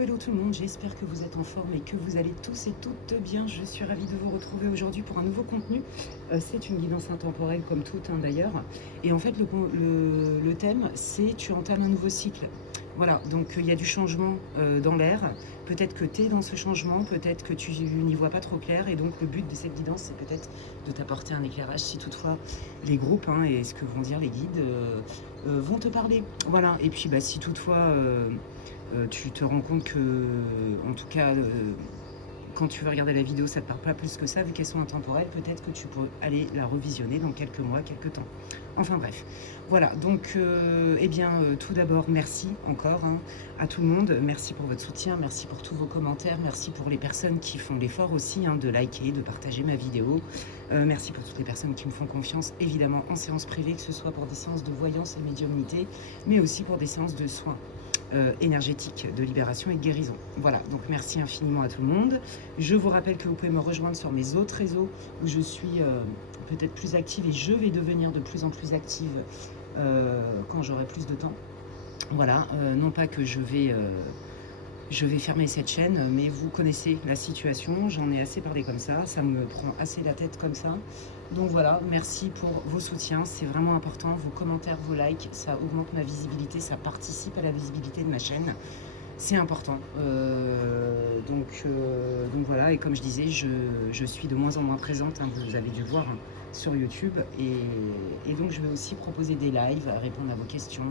Hello tout le monde, j'espère que vous êtes en forme et que vous allez tous et toutes bien. Je suis ravie de vous retrouver aujourd'hui pour un nouveau contenu. C'est une guidance intemporelle comme toute d'ailleurs. Et en fait le thème c'est tu entames un nouveau cycle. Voilà, donc il y a du changement dans l'air. Peut-être que tu es dans ce changement, peut-être que tu n'y vois pas trop clair. Et donc le but de cette guidance c'est peut-être de t'apporter un éclairage si toutefois les groupes et ce que vont dire les guides vont te parler. Voilà, et puis si toutefois... tu te rends compte que, en tout cas, quand tu vas regarder la vidéo, ça ne te parle pas plus que ça, vu qu'elles sont intemporelles, peut-être que tu peux aller la revisionner dans quelques mois, quelques temps. Enfin bref, voilà, donc, tout d'abord, merci encore à tout le monde, merci pour votre soutien, merci pour tous vos commentaires, merci pour les personnes qui font l'effort aussi de liker, de partager ma vidéo, merci pour toutes les personnes qui me font confiance, évidemment en séance privée, que ce soit pour des séances de voyance et médiumnité, mais aussi pour des séances de soins. Énergétique de libération et de guérison. Voilà, donc merci infiniment à tout le monde. Je vous rappelle que vous pouvez me rejoindre sur mes autres réseaux où je suis peut-être plus active et je vais devenir de plus en plus active quand j'aurai plus de temps. Voilà, non pas que je vais fermer cette chaîne, mais vous connaissez la situation, j'en ai assez parlé comme ça me prend assez la tête comme ça. Donc voilà, merci pour vos soutiens, c'est vraiment important, vos commentaires, vos likes, ça augmente ma visibilité, ça participe à la visibilité de ma chaîne. C'est important. Donc voilà, et comme je disais, je suis de moins en moins présente, vous avez dû le voir sur YouTube. Et donc je vais aussi proposer des lives, répondre à vos questions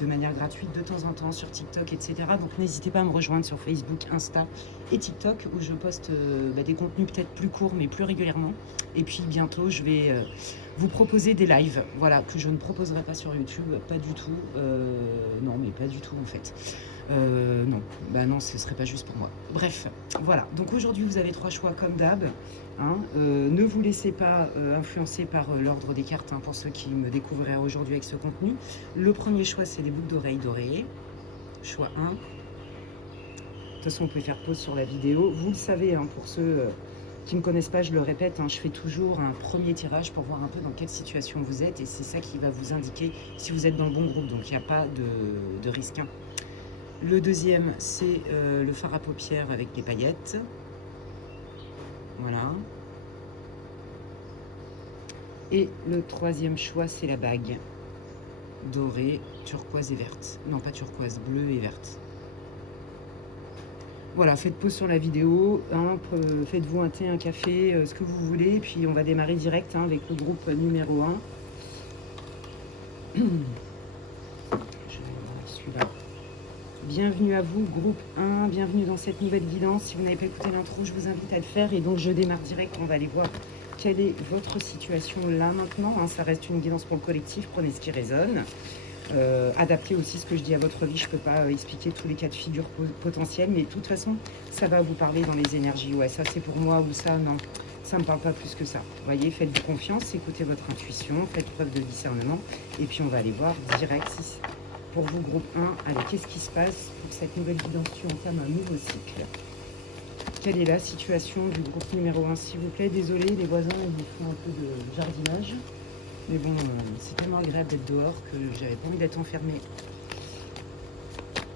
de manière gratuite de temps en temps sur TikTok, etc. Donc n'hésitez pas à me rejoindre sur Facebook, Insta et TikTok où je poste des contenus peut-être plus courts mais plus régulièrement. Et puis bientôt, je vais vous proposer des lives, voilà, que je ne proposerai pas sur YouTube, pas du tout. Non, mais pas du tout en fait. Non, ce serait pas juste pour moi. Bref, voilà. Donc aujourd'hui, vous avez 3 choix comme d'hab. Ne vous laissez pas influencer par l'ordre des cartes pour ceux qui me découvriraient aujourd'hui avec ce contenu. Le premier choix, c'est les boucles d'oreilles dorées. Choix 1. De toute façon, vous pouvez faire pause sur la vidéo. Vous le savez, pour ceux qui ne me connaissent pas, je le répète, je fais toujours un premier tirage pour voir un peu dans quelle situation vous êtes. Et c'est ça qui va vous indiquer si vous êtes dans le bon groupe. Donc, il n'y a pas de risque. Le deuxième, c'est le fard à paupières avec les paillettes. Voilà. Et le troisième choix, c'est la bague. Dorée, turquoise et verte. Non, pas turquoise, bleue et verte. Voilà, faites pause sur la vidéo. Faites-vous un thé, un café, ce que vous voulez. Et puis, on va démarrer direct avec le groupe numéro 1. Je vais voir celui-là. Bienvenue à vous, groupe 1, bienvenue dans cette nouvelle guidance. Si vous n'avez pas écouté l'intro, je vous invite à le faire. Et donc, je démarre direct, on va aller voir quelle est votre situation là maintenant. Ça reste une guidance pour le collectif, prenez ce qui résonne. Adaptez aussi ce que je dis à votre vie. Je ne peux pas expliquer tous les cas de figure potentiels, mais de toute façon, ça va vous parler dans les énergies. Ouais, ça c'est pour moi ou ça, non, ça ne me parle pas plus que ça. Vous voyez, faites-vous confiance, écoutez votre intuition, faites preuve de discernement. Et puis, on va aller voir direct si pour vous, groupe 1, allez, qu'est-ce qui se passe pour que cette nouvelle guidance entame un nouveau cycle? Quelle est la situation du groupe numéro 1, s'il vous plaît? Désolé, les voisins, ils vous font un peu de jardinage. Mais bon, c'est tellement agréable d'être dehors que j'avais pas envie d'être enfermée.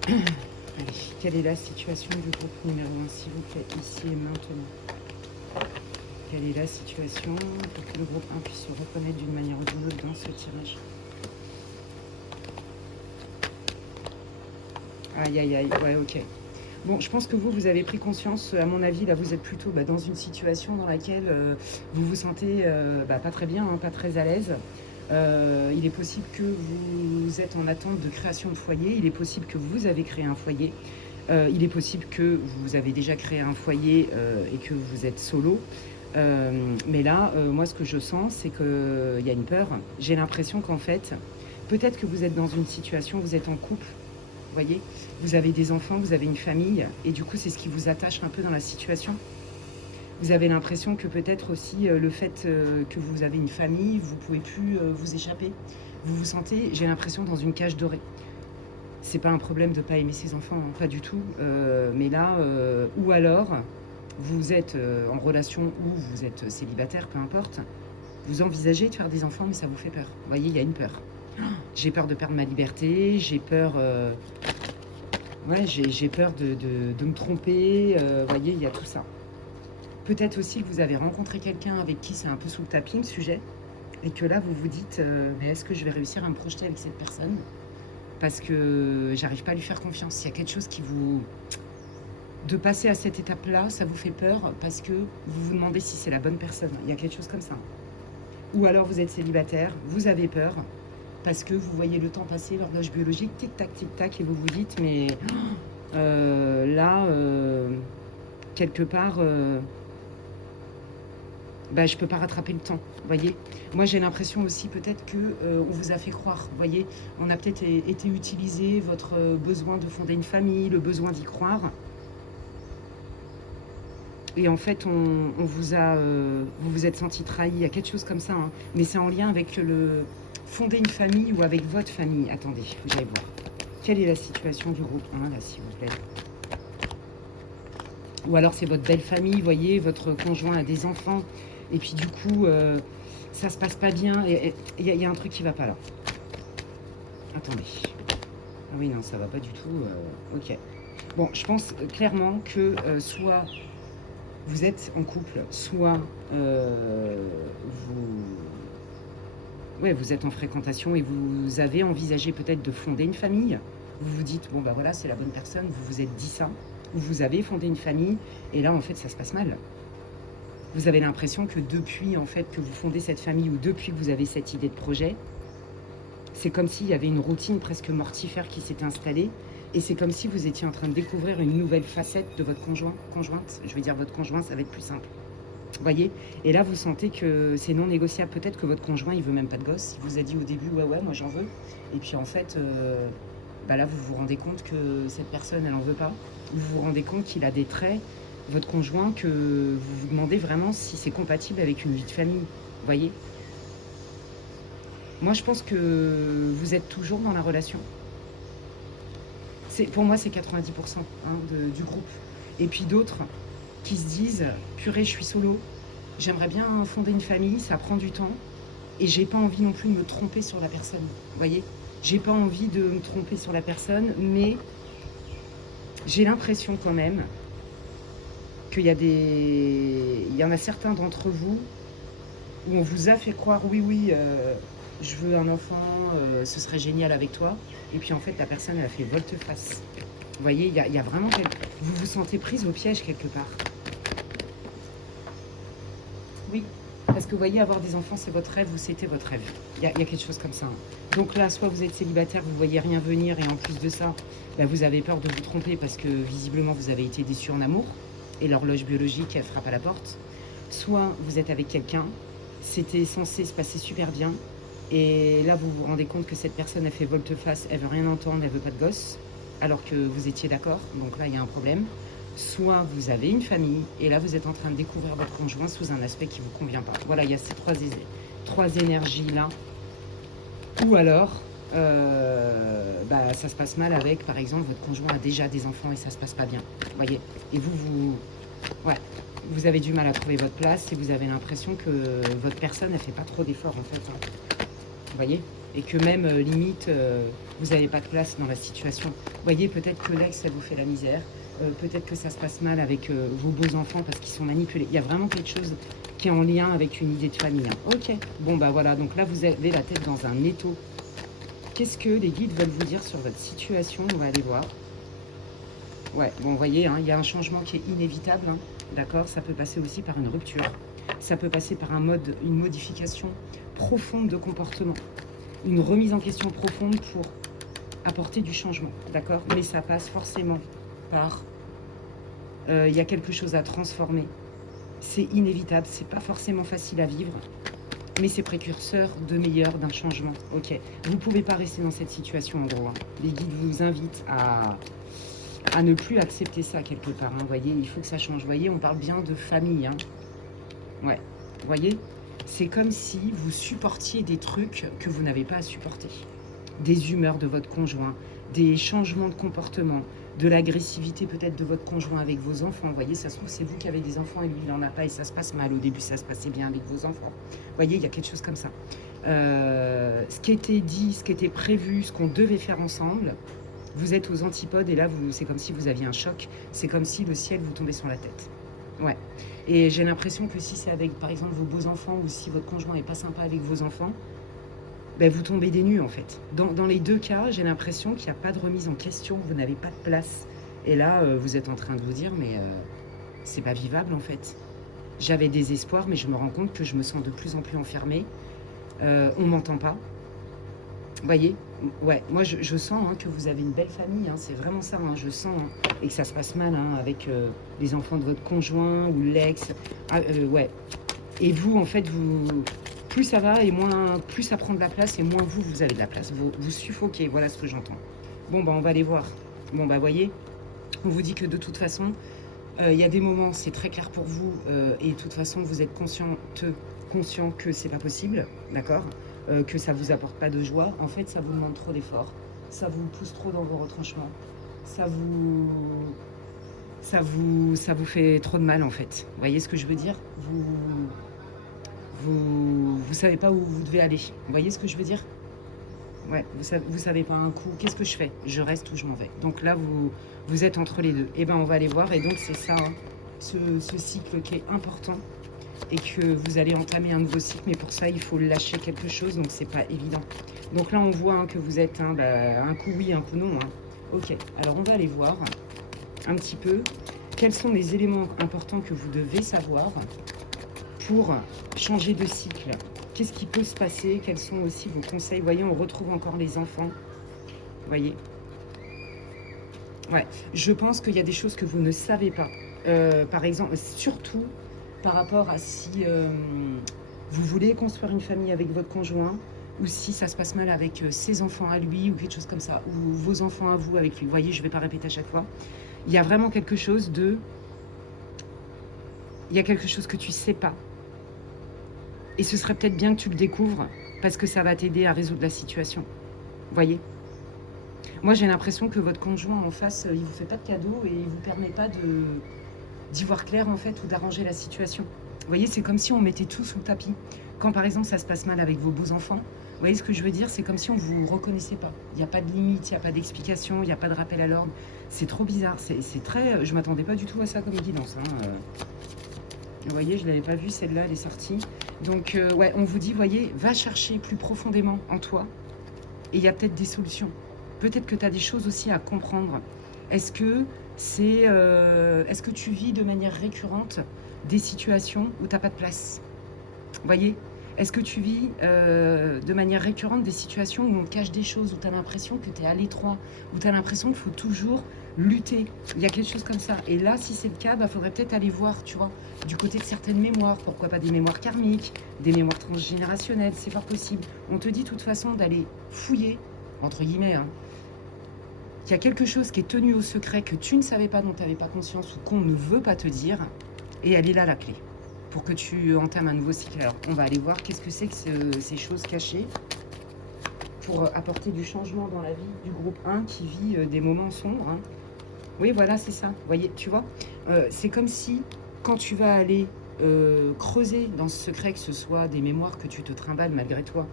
Allez, quelle est la situation du groupe numéro 1, s'il vous plaît, ici et maintenant? Quelle est la situation pour que le groupe 1 puisse se reconnaître d'une manière ou d'une autre dans ce tirage? Aïe, aïe, aïe, ouais, ok. Bon, je pense que vous avez pris conscience, à mon avis, là, vous êtes plutôt dans une situation dans laquelle vous vous sentez pas très bien, pas très à l'aise. Il est possible que vous êtes en attente de création de foyer. Il est possible que vous avez créé un foyer. Il est possible que vous avez déjà créé un foyer et que vous êtes solo. Mais là, moi, ce que je sens, c'est qu'il y a une peur. J'ai l'impression qu'en fait, peut-être que vous êtes dans une situation, vous êtes en couple. Vous voyez, vous avez des enfants, vous avez une famille, et du coup, c'est ce qui vous attache un peu dans la situation. Vous avez l'impression que peut-être aussi le fait que vous avez une famille, vous ne pouvez plus vous échapper. Vous vous sentez, j'ai l'impression, dans une cage dorée. C'est pas un problème de ne pas aimer ses enfants, pas du tout. Mais là, ou alors, vous êtes en relation ou vous êtes célibataire, peu importe. Vous envisagez de faire des enfants, mais ça vous fait peur. Vous voyez, il y a une peur. J'ai peur de perdre ma liberté, j'ai peur Ouais, j'ai peur de me tromper, voyez, il y a tout ça. Peut-être aussi que vous avez rencontré quelqu'un avec qui c'est un peu sous le tapis, le sujet, et que là, vous vous dites, mais est-ce que je vais réussir à me projeter avec cette personne? Parce que j'arrive pas à lui faire confiance. Il y a quelque chose qui vous... De passer à cette étape-là, ça vous fait peur parce que vous vous demandez si c'est la bonne personne. Il y a quelque chose comme ça. Ou alors vous êtes célibataire, vous avez peur parce que vous voyez le temps passer, l'horloge biologique, tic tac, et vous vous dites, mais là, quelque part, bah, je peux pas rattraper le temps, vous voyez. Moi, j'ai l'impression aussi peut-être que on vous a fait croire, vous voyez. On a peut-être été utilisé votre besoin de fonder une famille, le besoin d'y croire. Et en fait, on vous a, vous vous êtes senti trahi, il y a quelque chose comme ça, hein. Mais c'est en lien avec le fonder une famille ou avec votre famille. Attendez, faut que j'aille voir. Quelle est la situation du groupe 1, là, s'il vous plaît? Ou alors c'est votre belle famille, vous voyez, votre conjoint a des enfants, et puis du coup, ça se passe pas bien, et il y a un truc qui va pas là. Attendez. Ah oui, non, ça va pas du tout. Ok. Bon, je pense clairement que soit vous êtes en couple, soit vous êtes en fréquentation et vous avez envisagé peut-être de fonder une famille. Vous vous dites, bon bah voilà, c'est la bonne personne, vous vous êtes dit ça. Ou vous avez fondé une famille et là en fait ça se passe mal. Vous avez l'impression que depuis en fait que vous fondez cette famille ou depuis que vous avez cette idée de projet, c'est comme s'il y avait une routine presque mortifère qui s'était installée. Et c'est comme si vous étiez en train de découvrir une nouvelle facette de votre conjointe. Je veux dire votre conjoint, ça va être plus simple. Vous voyez? Et là, vous sentez que c'est non négociable. Peut-être que votre conjoint, il veut même pas de gosse. Il vous a dit au début, ouais, moi j'en veux. Et puis en fait, bah là, vous vous rendez compte que cette personne, elle en veut pas. Vous vous rendez compte qu'il a des traits, votre conjoint, que vous vous demandez vraiment si c'est compatible avec une vie de famille. Vous voyez? Moi, je pense que vous êtes toujours dans la relation. Pour moi, c'est 90% hein, du groupe. Et puis d'autres qui se disent, purée, je suis solo, j'aimerais bien fonder une famille, ça prend du temps, et j'ai pas envie non plus de me tromper sur la personne. Vous voyez? J'ai pas envie de me tromper sur la personne, mais j'ai l'impression quand même qu'il y a il y en a certains d'entre vous où on vous a fait croire, oui, je veux un enfant, ce serait génial avec toi. Et puis en fait, la personne, elle a fait volte-face. Vous voyez, il y a vraiment... Vous vous sentez prise au piège quelque part. Oui, parce que vous voyez, avoir des enfants, c'est votre rêve ou c'était votre rêve. Il y a quelque chose comme ça. Hein. Donc là, soit vous êtes célibataire, vous ne voyez rien venir, et en plus de ça, bah, vous avez peur de vous tromper parce que visiblement, vous avez été déçu en amour, et l'horloge biologique, elle frappe à la porte. Soit vous êtes avec quelqu'un, c'était censé se passer super bien, et là, vous vous rendez compte que cette personne a fait volte-face, elle veut rien entendre, elle veut pas de gosse, alors que vous étiez d'accord, donc là, il y a un problème. Soit vous avez une famille, et là, vous êtes en train de découvrir votre conjoint sous un aspect qui ne vous convient pas. Voilà, il y a ces trois énergies-là. Ou alors, bah, ça se passe mal avec, par exemple, votre conjoint a déjà des enfants et ça se passe pas bien. Vous voyez? Et ouais, vous avez du mal à trouver votre place et vous avez l'impression que votre personne, elle fait pas trop d'efforts, en fait. Hein. Vous voyez? Et que même, limite, vous n'avez pas de place dans la situation. Vous voyez, peut-être que l'ex, ça vous fait la misère. Peut-être que ça se passe mal avec vos beaux-enfants parce qu'ils sont manipulés. Il y a vraiment quelque chose qui est en lien avec une idée de famille. Hein. Ok, bon bah voilà, donc là vous avez la tête dans un étau. Qu'est-ce que les guides veulent vous dire sur votre situation? On va aller voir. Ouais, bon, vous voyez, hein, il y a un changement qui est inévitable. Hein. D'accord? Ça peut passer aussi par une rupture. Ça peut passer par une modification profonde de comportement. Une remise en question profonde pour apporter du changement. D'accord? Mais ça passe forcément par... Il y a quelque chose à transformer. C'est inévitable, c'est pas forcément facile à vivre, mais c'est précurseur de meilleur, d'un changement. Ok, vous pouvez pas rester dans cette situation en gros. Hein. Les guides vous invitent à ne plus accepter ça quelque part. Hein. Vous voyez, il faut que ça change. Vous voyez, on parle bien de famille. Hein. Ouais, vous voyez, c'est comme si vous supportiez des trucs que vous n'avez pas à supporter. Des humeurs de votre conjoint, des changements de comportement, de l'agressivité peut-être de votre conjoint avec vos enfants. Vous voyez, ça se trouve, c'est vous qui avez des enfants et lui, il n'en a pas et ça se passe mal. Au début, ça se passait bien avec vos enfants. Vous voyez, il y a quelque chose comme ça. Ce qui était dit, ce qui était prévu, ce qu'on devait faire ensemble, Vous êtes aux antipodes et là, c'est comme si vous aviez un choc. C'est comme si le ciel vous tombait sur la tête. Ouais. Et j'ai l'impression que si c'est avec, par exemple, vos beaux-enfants ou si votre conjoint n'est pas sympa avec vos enfants, ben, vous tombez des nues, en fait. Dans les deux cas, j'ai l'impression qu'il n'y a pas de remise en question, vous n'avez pas de place. Et là, vous êtes en train de vous dire, mais c'est pas vivable, en fait. J'avais des espoirs, mais je me rends compte que je me sens de plus en plus enfermée. On m'entend pas. Vous voyez? Ouais, moi je sens que vous avez une belle famille, c'est vraiment ça, je sens, et que ça se passe mal avec les enfants de votre conjoint ou l'ex. Ah, ouais. Et vous, en fait, plus ça va et plus ça prend de la place et moins vous avez de la place. Vous suffoquez, voilà ce que j'entends. Bon, bah on va aller voir. Bon, bah voyez, on vous dit que de toute façon, il y a des moments, c'est très clair pour vous, et de toute façon, vous êtes conscient que c'est pas possible, d'accord, que ça vous apporte pas de joie. En fait, ça vous demande trop d'efforts, ça vous pousse trop dans vos retranchements, ça vous fait trop de mal, en fait. Vous voyez ce que je veux dire? Vous savez pas où vous devez aller. Vous voyez ce que je veux dire? Ouais, vous savez pas un coup, qu'est-ce que je fais? Je reste ou je m'en vais. Donc là, vous êtes entre les deux. Et ben, on va aller voir. Et donc, c'est ça, ce cycle qui est important et que vous allez entamer un nouveau cycle. Mais pour ça, il faut lâcher quelque chose. Donc, c'est pas évident. Donc là, on voit que vous êtes un coup oui, un coup non. Ok, alors on va aller voir un petit peu quels sont les éléments importants que vous devez savoir pour changer de cycle. Qu'est-ce qui peut se passer? Quels sont aussi vos conseils? Vous voyez, on retrouve encore les enfants. Vous voyez? Ouais, je pense qu'il y a des choses que vous ne savez pas. Par exemple, surtout par rapport à si vous voulez construire une famille avec votre conjoint ou si ça se passe mal avec ses enfants à lui ou quelque chose comme ça, ou vos enfants à vous avec lui. Vous voyez, je ne vais pas répéter à chaque fois. Il y a vraiment quelque chose de... Il y a quelque chose que tu ne sais pas. Et ce serait peut-être bien que tu le découvres parce que ça va t'aider à résoudre la situation. Vous voyez? Moi, j'ai l'impression que votre conjoint en face, il vous fait pas de cadeau et il vous permet pas d'y voir clair en fait ou d'arranger la situation. Vous voyez, c'est comme si on mettait tout sous le tapis. Quand par exemple ça se passe mal avec vos beaux-enfants, vous voyez ce que je veux dire? C'est comme si on vous reconnaissait pas. Il n'y a pas de limite, il n'y a pas d'explication, il n'y a pas de rappel à l'ordre. C'est trop bizarre. C'est très... Je m'attendais pas du tout à ça comme guidance. Vous voyez, je ne l'avais pas vue, celle-là, elle est sortie. Donc, ouais, on vous dit, voyez, va chercher plus profondément en toi. Et il y a peut-être des solutions. Peut-être que tu as des choses aussi à comprendre. Est-ce que est-ce que tu vis de manière récurrente des situations où tu n'as pas de place? Vous voyez? Est-ce que tu vis de manière récurrente des situations où on te cache des choses, où tu as l'impression que tu es à l'étroit, où tu as l'impression qu'il faut toujours lutter? Il y a quelque chose comme ça. Et là, si c'est le cas, faudrait peut-être aller voir, tu vois, du côté de certaines mémoires. Pourquoi pas des mémoires karmiques, des mémoires transgénérationnelles, c'est pas possible. On te dit de toute façon d'aller fouiller, entre guillemets, qu'il y a quelque chose qui est tenu au secret, que tu ne savais pas, dont tu n'avais pas conscience ou qu'on ne veut pas te dire. Et elle est là, la clé, pour que tu entames un nouveau cycle. Alors, on va aller voir qu'est-ce que c'est que ces choses cachées pour apporter du changement dans la vie du groupe 1 qui vit des moments sombres. Oui, voilà, c'est ça. Vous voyez, tu vois, c'est comme si, quand tu vas aller creuser dans ce secret, que ce soit des mémoires que tu te trimbales malgré toi,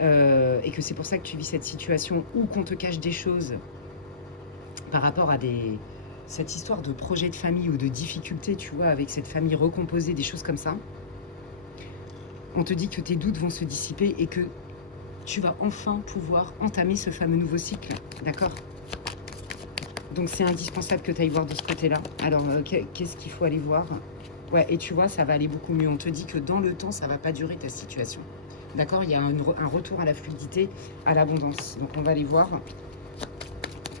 et que c'est pour ça que tu vis cette situation ou qu'on te cache des choses par rapport à cette histoire de projet de famille ou de difficulté, tu vois, avec cette famille recomposée, des choses comme ça, on te dit que tes doutes vont se dissiper et que tu vas enfin pouvoir entamer ce fameux nouveau cycle, d'accord? Donc c'est indispensable que tu ailles voir de ce côté-là. Alors, qu'est-ce qu'il faut aller voir? Ouais, et tu vois, ça va aller beaucoup mieux. On te dit que dans le temps, ça ne va pas durer ta situation. D'accord? Il y a un retour à la fluidité, à l'abondance. Donc on va aller voir.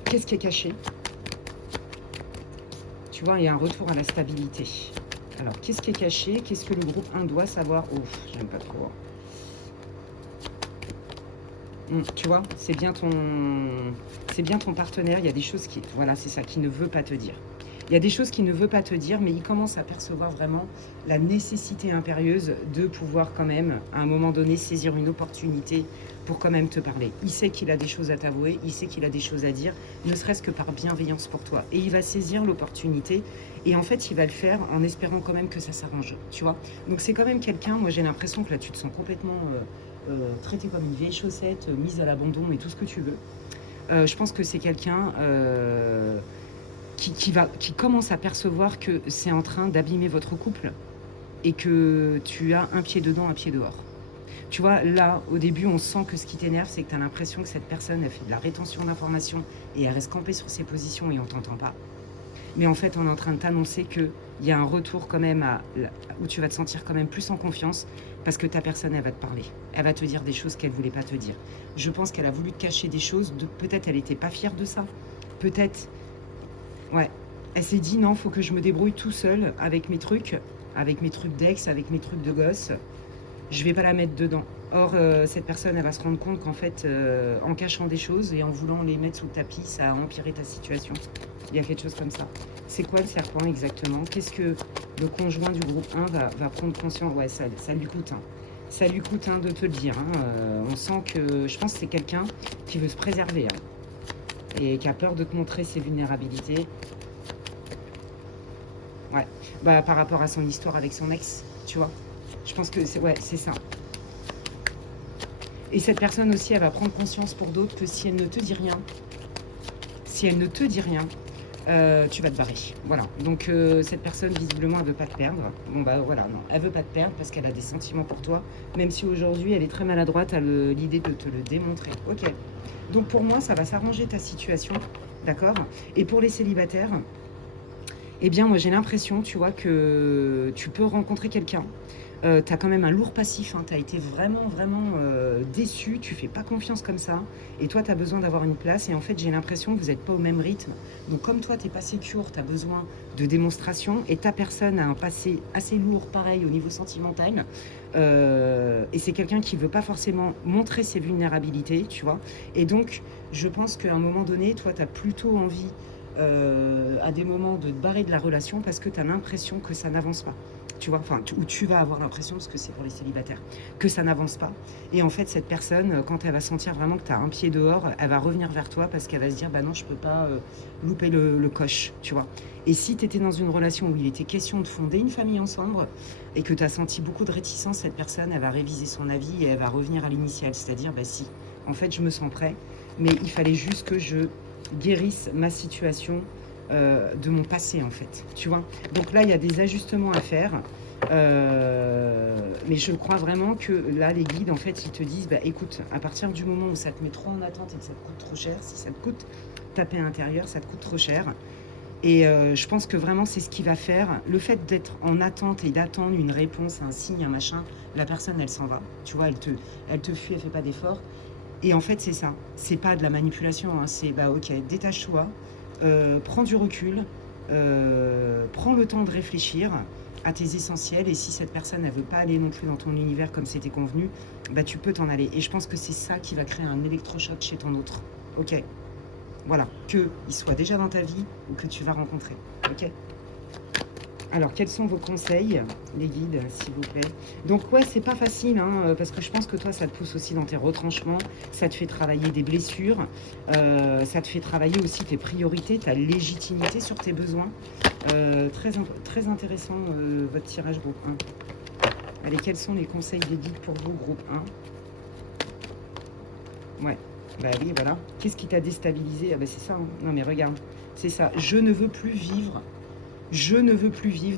Qu'est-ce qui est caché? Tu vois, il y a un retour à la stabilité. Alors, qu'est-ce qui est caché? Qu'est-ce que le groupe 1 doit savoir? Oh, j'aime pas trop. Tu vois, c'est bien ton partenaire. Il y a des choses qui, voilà, c'est ça, qui ne veut pas te dire. Il y a des choses qu'il ne veut pas te dire, mais il commence à percevoir vraiment la nécessité impérieuse de pouvoir quand même, à un moment donné, saisir une opportunité pour quand même te parler. Il sait qu'il a des choses à t'avouer, il sait qu'il a des choses à dire, ne serait-ce que par bienveillance pour toi. Et il va saisir l'opportunité, et en fait, il va le faire en espérant quand même que ça s'arrange, tu vois. Donc c'est quand même quelqu'un, moi j'ai l'impression que là, tu te sens complètement traité comme une vieille chaussette, mise à l'abandon et tout ce que tu veux. Je pense que c'est quelqu'un qui commence à percevoir que c'est en train d'abîmer votre couple et que tu as un pied dedans, un pied dehors. Tu vois, là, au début, on sent que ce qui t'énerve, c'est que tu as l'impression que cette personne a fait de la rétention d'informations et elle reste campée sur ses positions et on t'entend pas. Mais en fait, on est en train de t'annoncer qu'il y a un retour quand même où tu vas te sentir quand même plus en confiance parce que ta personne, elle va te parler. Elle va te dire des choses qu'elle voulait pas te dire. Je pense qu'elle a voulu te cacher des choses. Peut-être elle n'était pas fière de ça. Peut-être, ouais. Elle s'est dit non, faut que je me débrouille tout seul avec mes trucs d'ex, avec mes trucs de gosse. Je vais pas la mettre dedans. Or, cette personne, elle va se rendre compte qu'en fait, en cachant des choses et en voulant les mettre sous le tapis, ça a empiré ta situation. Il y a quelque chose comme ça. C'est quoi le serpent exactement? Qu'est-ce que le conjoint du groupe 1 va prendre conscience? Ouais, ça lui coûte. Hein. Ça lui coûte de te le dire. Hein. On sent que, je pense que c'est quelqu'un qui veut se préserver et qui a peur de te montrer ses vulnérabilités. Ouais, bah, par rapport à son histoire avec son ex, tu vois. Je pense que c'est ça. Et cette personne aussi, elle va prendre conscience pour d'autres que si elle ne te dit rien, tu vas te barrer. Voilà. Donc cette personne, visiblement, elle veut pas te perdre. Bon bah voilà, non, elle veut pas te perdre parce qu'elle a des sentiments pour toi, même si aujourd'hui elle est très maladroite à l'idée de te le démontrer. Ok. Donc pour moi, ça va s'arranger ta situation, d'accord? Et pour les célibataires, eh bien, moi, j'ai l'impression, tu vois, que tu peux rencontrer quelqu'un. Tu as quand même un lourd passif, hein, tu as été vraiment, vraiment déçu, tu fais pas confiance comme ça. Et toi, tu as besoin d'avoir une place. Et en fait, j'ai l'impression que vous n'êtes pas au même rythme. Donc, comme toi, tu n'es pas sécure, tu as besoin de démonstration. Et ta personne a un passé assez lourd, pareil, au niveau sentimental. Et c'est quelqu'un qui veut pas forcément montrer ses vulnérabilités, tu vois. Et donc, je pense qu'à un moment donné, toi, tu as plutôt envie à des moments de te barrer de la relation parce que tu as l'impression que ça n'avance pas. Tu vois, enfin, ou tu vas avoir l'impression, parce que c'est pour les célibataires, que ça n'avance pas. Et en fait, cette personne, quand elle va sentir vraiment que tu as un pied dehors, elle va revenir vers toi parce qu'elle va se dire, bah non, je peux pas louper le coche, tu vois. Et si tu étais dans une relation où il était question de fonder une famille ensemble et que tu as senti beaucoup de réticence, cette personne, elle va réviser son avis et elle va revenir à l'initial. C'est-à-dire, bah si, en fait, je me sens prêt, mais il fallait juste que je guérisse ma situation de mon passé en fait, tu vois. Donc là, il y a des ajustements à faire, mais je crois vraiment que là, les guides, en fait, ils te disent, bah écoute, à partir du moment où ça te met trop en attente et que ça te coûte trop cher, si ça te coûte taper à l'intérieur, ça te coûte trop cher. Et je pense que vraiment, c'est ce qui va faire. Le fait d'être en attente et d'attendre une réponse, un signe, un machin, la personne, elle s'en va. Tu vois, elle te fuit, elle fait pas d'effort. Et en fait, c'est ça. C'est pas de la manipulation. Hein. C'est, bah ok, détache-toi, prends du recul, prends le temps de réfléchir à tes essentiels. Et si cette personne, elle veut pas aller non plus dans ton univers comme c'était convenu, bah tu peux t'en aller. Et je pense que c'est ça qui va créer un électrochoc chez ton autre. Ok. Voilà. Qu'il soit déjà dans ta vie ou que tu vas rencontrer. Ok. Alors, quels sont vos conseils, les guides, s'il vous plaît? Donc, ouais, c'est pas facile, hein, parce que je pense que toi, ça te pousse aussi dans tes retranchements, ça te fait travailler des blessures, ça te fait travailler aussi tes priorités, ta légitimité sur tes besoins. Très intéressant, votre tirage groupe 1. Allez, quels sont les conseils des guides pour vous, groupe 1? Ouais, bah oui, voilà. Qu'est-ce qui t'a déstabilisé? Ah bah c'est ça, hein. Non mais regarde, c'est ça. Je ne veux plus vivre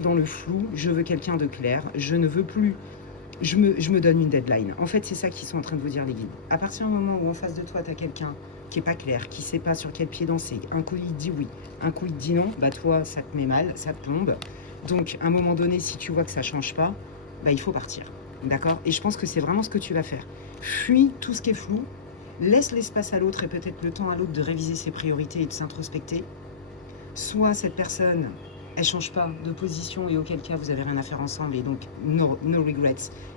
dans le flou, je veux quelqu'un de clair, je ne veux plus, je me donne une deadline. En fait, c'est ça qu'ils sont en train de vous dire, les guides. À partir du moment où en face de toi, tu as quelqu'un qui n'est pas clair, qui ne sait pas sur quel pied danser, un coup il te dit oui, un coup il te dit non, bah toi, ça te met mal, ça te plombe. Donc, à un moment donné, si tu vois que ça ne change pas, bah il faut partir. D'accord? Et je pense que c'est vraiment ce que tu vas faire. Fuis tout ce qui est flou, laisse l'espace à l'autre et peut-être le temps à l'autre de réviser ses priorités et de s'introspecter. Soit cette personne, elle change pas de position et auquel cas vous avez rien à faire ensemble et donc no regrets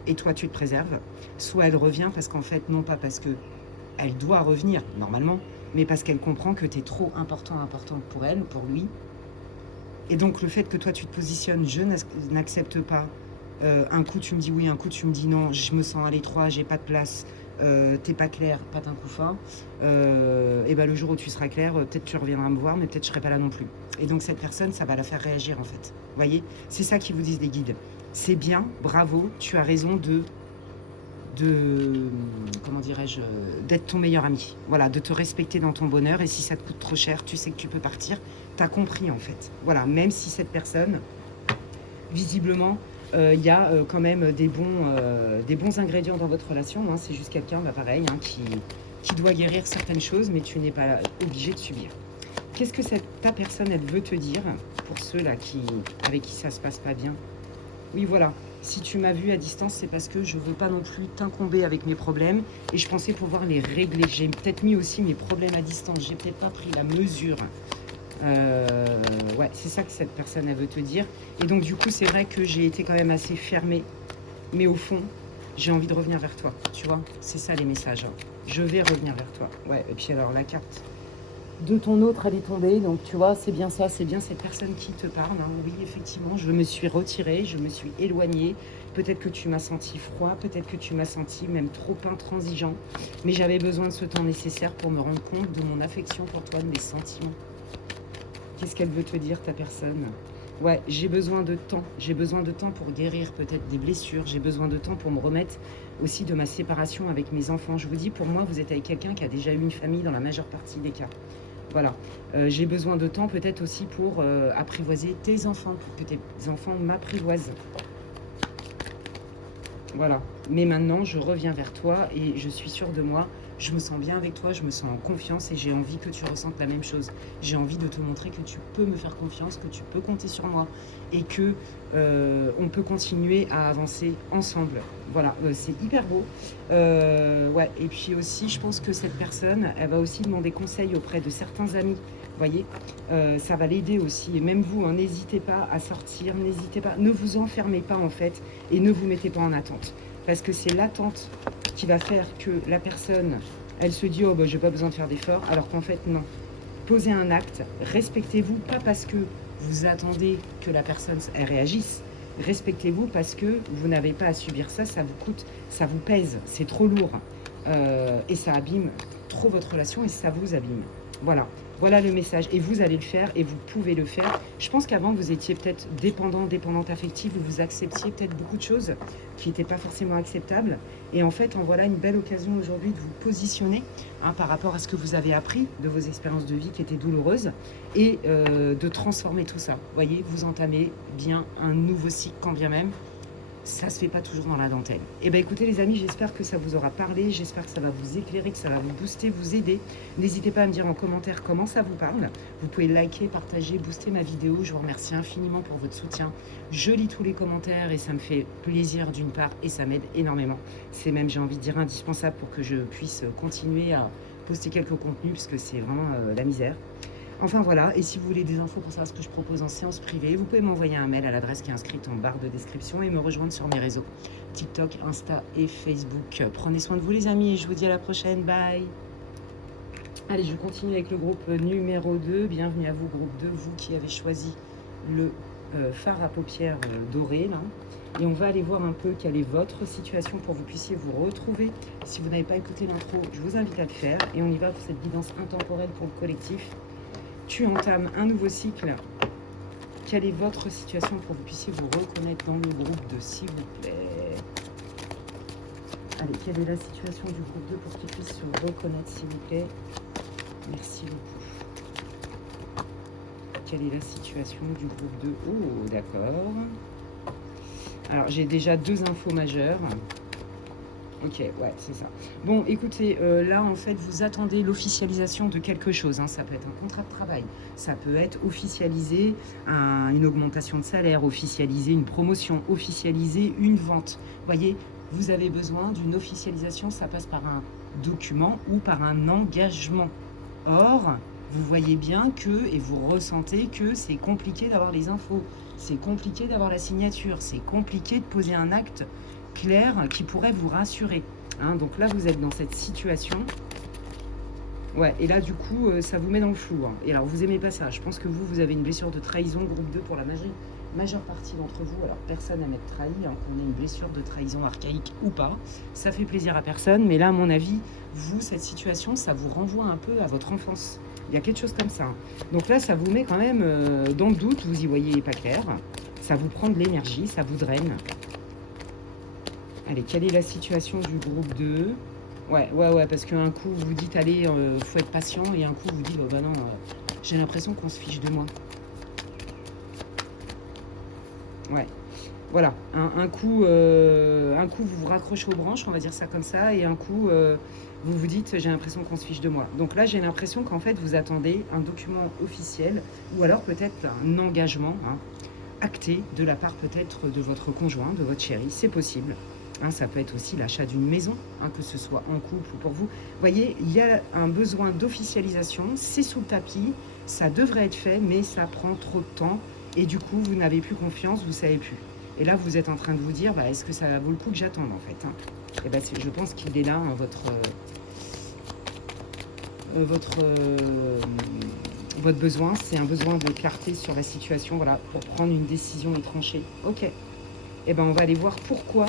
et toi tu te préserves. Soit elle revient parce qu'en fait, non pas parce que elle doit revenir normalement, mais parce qu'elle comprend que tu es trop importante pour elle, pour lui. Et donc le fait que toi tu te positionnes, je n'accepte pas, un coup tu me dis oui, un coup tu me dis non, je me sens à l'étroit, j'ai pas de place, t'es pas clair, pas d'un coup fort, et ben le jour où tu seras clair, peut-être tu reviendras me voir, mais peut-être je serai pas là non plus. Et donc cette personne, ça va la faire réagir en fait. Vous voyez, c'est ça qu'ils vous disent les guides. C'est bien, bravo, tu as raison comment dirais-je, d'être ton meilleur ami. Voilà, de te respecter dans ton bonheur. Et si ça te coûte trop cher, tu sais que tu peux partir. T'as compris en fait. Voilà, même si cette personne, visiblement, il y a quand même des bons ingrédients dans votre relation. Hein. C'est juste quelqu'un, bah, pareil, hein, qui doit guérir certaines choses, mais tu n'es pas obligé de subir. Qu'est-ce que ta personne, elle veut te dire pour ceux-là avec qui ça se passe pas bien? Oui, voilà. Si tu m'as vu à distance, c'est parce que je veux pas non plus t'incomber avec mes problèmes et je pensais pouvoir les régler. J'ai peut-être mis aussi mes problèmes à distance. J'ai peut-être pas pris la mesure. Ouais, c'est ça que cette personne, elle veut te dire. Et donc, du coup, c'est vrai que j'ai été quand même assez fermée. Mais au fond, j'ai envie de revenir vers toi. Tu vois, c'est ça les messages. Je vais revenir vers toi. Ouais, et puis alors, la carte de ton autre, elle est tombée. Donc, tu vois, c'est bien ça. C'est bien cette personne qui te parle. Hein. Oui, effectivement, je me suis retirée. Je me suis éloignée. Peut-être que tu m'as senti froid. Peut-être que tu m'as senti même trop intransigeant. Mais j'avais besoin de ce temps nécessaire pour me rendre compte de mon affection pour toi, de mes sentiments. Qu'est-ce qu'elle veut te dire, ta personne? Ouais, j'ai besoin de temps. J'ai besoin de temps pour guérir peut-être des blessures. J'ai besoin de temps pour me remettre aussi de ma séparation avec mes enfants. Je vous dis, pour moi, vous êtes avec quelqu'un qui a déjà eu une famille dans la majeure partie des cas. Voilà. J'ai besoin de temps peut-être aussi pour apprivoiser tes enfants, pour que tes enfants m'apprivoisent. Voilà. Mais maintenant, je reviens vers toi et je suis sûre de moi. Je me sens bien avec toi, je me sens en confiance et j'ai envie que tu ressentes la même chose. J'ai envie de te montrer que tu peux me faire confiance, que tu peux compter sur moi et que on peut continuer à avancer ensemble. Voilà, c'est hyper beau. Ouais. Et puis aussi, je pense que cette personne, elle va aussi demander conseil auprès de certains amis. Vous voyez, ça va l'aider aussi. Et même vous, hein, n'hésitez pas à sortir, n'hésitez pas, ne vous enfermez pas en fait et ne vous mettez pas en attente. Parce que c'est l'attente qui va faire que la personne, elle se dit « Oh, bah, j'ai pas besoin de faire d'efforts », alors qu'en fait, non. Posez un acte, respectez-vous, pas parce que vous attendez que la personne, elle réagisse. Respectez-vous parce que vous n'avez pas à subir ça, ça vous coûte, ça vous pèse, c'est trop lourd. Et ça abîme trop votre relation et ça vous abîme. Voilà. Voilà le message. Et vous allez le faire et vous pouvez le faire. Je pense qu'avant, vous étiez peut-être dépendante affective ou vous acceptiez peut-être beaucoup de choses qui n'étaient pas forcément acceptables. Et en fait, en voilà une belle occasion aujourd'hui de vous positionner par rapport à ce que vous avez appris de vos expériences de vie qui étaient douloureuses et de transformer tout ça. Vous voyez, vous entamez bien un nouveau cycle quand bien même. Ça se fait pas toujours dans la dentelle. Eh bien écoutez les amis, j'espère que ça vous aura parlé, j'espère que ça va vous éclairer, que ça va vous booster, vous aider. N'hésitez pas à me dire en commentaire comment ça vous parle. Vous pouvez liker, partager, booster ma vidéo. Je vous remercie infiniment pour votre soutien. Je lis tous les commentaires et ça me fait plaisir d'une part et ça m'aide énormément. C'est même, j'ai envie de dire, indispensable pour que je puisse continuer à poster quelques contenus parce que c'est vraiment la misère. Enfin voilà, et si vous voulez des infos pour savoir ce que je propose en séance privée, vous pouvez m'envoyer un mail à l'adresse qui est inscrite en barre de description et me rejoindre sur mes réseaux TikTok, Insta et Facebook. Prenez soin de vous les amis et je vous dis à la prochaine, bye. Allez, je continue avec le groupe numéro 2. Bienvenue à vous, groupe 2, vous qui avez choisi le fard à paupières doré là. Et on va aller voir un peu quelle est votre situation pour que vous puissiez vous retrouver. Si vous n'avez pas écouté l'intro, je vous invite à le faire. Et on y va pour cette guidance intemporelle pour le collectif. Tu entames un nouveau cycle. Quelle est votre situation pour que vous puissiez vous reconnaître dans le groupe 2, s'il vous plaît? Allez, quelle est la situation du groupe 2 pour qu'il puisse se reconnaître, s'il vous plaît? Merci beaucoup. Quelle est la situation du groupe 2? Oh, d'accord. Alors, j'ai déjà deux infos majeures. Ok, ouais, c'est ça. Bon, écoutez, là, en fait, vous attendez l'officialisation de quelque chose. Hein. Ça peut être un contrat de travail, ça peut être officialiser une augmentation de salaire, officialiser une promotion, officialiser une vente. Vous voyez, vous avez besoin d'une officialisation, ça passe par un document ou par un engagement. Or, vous voyez bien que, et vous ressentez que c'est compliqué d'avoir les infos, c'est compliqué d'avoir la signature, c'est compliqué de poser un acte clair qui pourrait vous rassurer. Hein, donc là, vous êtes dans cette situation. Ouais, et là, du coup, ça vous met dans le flou. Hein. Et alors, vous aimez pas ça. Je pense que vous avez une blessure de trahison, groupe 2, pour la majeure partie d'entre vous. Alors, personne n'aime être trahi, hein, qu'on ait une blessure de trahison archaïque ou pas. Ça fait plaisir à personne. Mais là, à mon avis, vous, cette situation, ça vous renvoie un peu à votre enfance. Il y a quelque chose comme ça. Hein. Donc là, ça vous met quand même dans le doute. Vous y voyez pas clair. Ça vous prend de l'énergie, ça vous draine. Allez, quelle est la situation du groupe 2? Ouais, parce qu'un coup, vous dites, allez, faut être patient, et un coup, vous dites, oh bah non, j'ai l'impression qu'on se fiche de moi. Ouais, voilà. Un coup, vous vous raccrochez aux branches, on va dire ça comme ça, et un coup, vous vous dites, j'ai l'impression qu'on se fiche de moi. Donc là, j'ai l'impression qu'en fait, vous attendez un document officiel, ou alors peut-être un engagement, hein, acté de la part peut-être de votre conjoint, de votre chéri, c'est possible. Hein, ça peut être aussi l'achat d'une maison, hein, que ce soit en couple ou pour vous. Vous voyez, il y a un besoin d'officialisation, c'est sous le tapis, ça devrait être fait, mais ça prend trop de temps. Et du coup, vous n'avez plus confiance, vous ne savez plus. Et là, vous êtes en train de vous dire, bah, est-ce que ça vaut le coup que j'attende en fait, hein? Et ben, je pense qu'il est là, hein, votre besoin, c'est un besoin de clarté sur la situation, voilà, pour prendre une décision et trancher. Ok. Et ben, on va aller voir pourquoi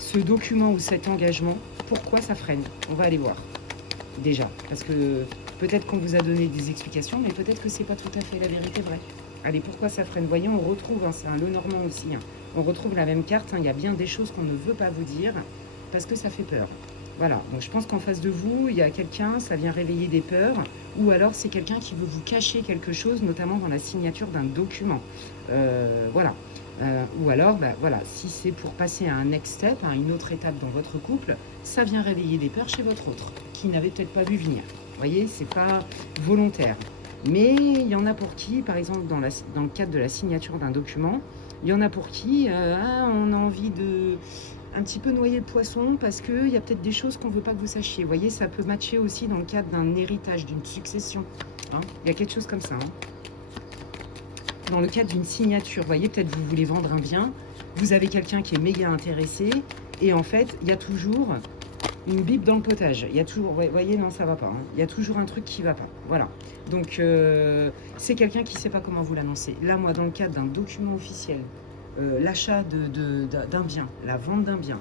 ce document ou cet engagement, pourquoi ça freine. On va aller voir. Déjà, parce que peut-être qu'on vous a donné des explications, mais peut-être que c'est pas tout à fait la vérité vraie. Allez, pourquoi ça freine? Voyez, on retrouve, hein, c'est un Lenormand aussi, hein, on retrouve la même carte, hein, il y a bien des choses qu'on ne veut pas vous dire, parce que ça fait peur. Voilà, donc je pense qu'en face de vous, il y a quelqu'un, ça vient réveiller des peurs, ou alors c'est quelqu'un qui veut vous cacher quelque chose, notamment dans la signature d'un document. Voilà. Ou alors, bah, voilà, si c'est pour passer à un next step, à une autre étape dans votre couple, ça vient réveiller des peurs chez votre autre, qui n'avait peut-être pas vu venir. Vous voyez, c'est pas volontaire. Mais il y en a pour qui, par exemple, dans le cadre de la signature d'un document, il y en a pour qui on a envie de un petit peu noyer le poisson parce qu'il y a peut-être des choses qu'on ne veut pas que vous sachiez. Vous voyez, ça peut matcher aussi dans le cadre d'un héritage, d'une succession. Hein, il y a quelque chose comme ça. Hein. Dans le cadre d'une signature, vous voyez, peut-être vous voulez vendre un bien, vous avez quelqu'un qui est méga intéressé, et en fait, il y a toujours une bible dans le potage. Il y a toujours, vous voyez, non, ça va pas. Hein. Il y a toujours un truc qui va pas. Voilà. Donc, c'est quelqu'un qui ne sait pas comment vous l'annoncer. Là, moi, dans le cadre d'un document officiel, l'achat d'un bien, la vente d'un bien,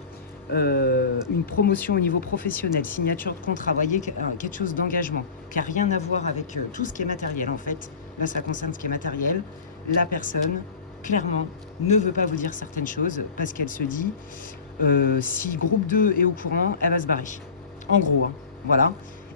une promotion au niveau professionnel, signature de contrat, vous voyez, quelque chose d'engagement, qui n'a rien à voir avec tout ce qui est matériel, en fait. Là, ça concerne ce qui est matériel. La personne, clairement, ne veut pas vous dire certaines choses parce qu'elle se dit, si groupe 2 est au courant, elle va se barrer. En gros, hein, voilà.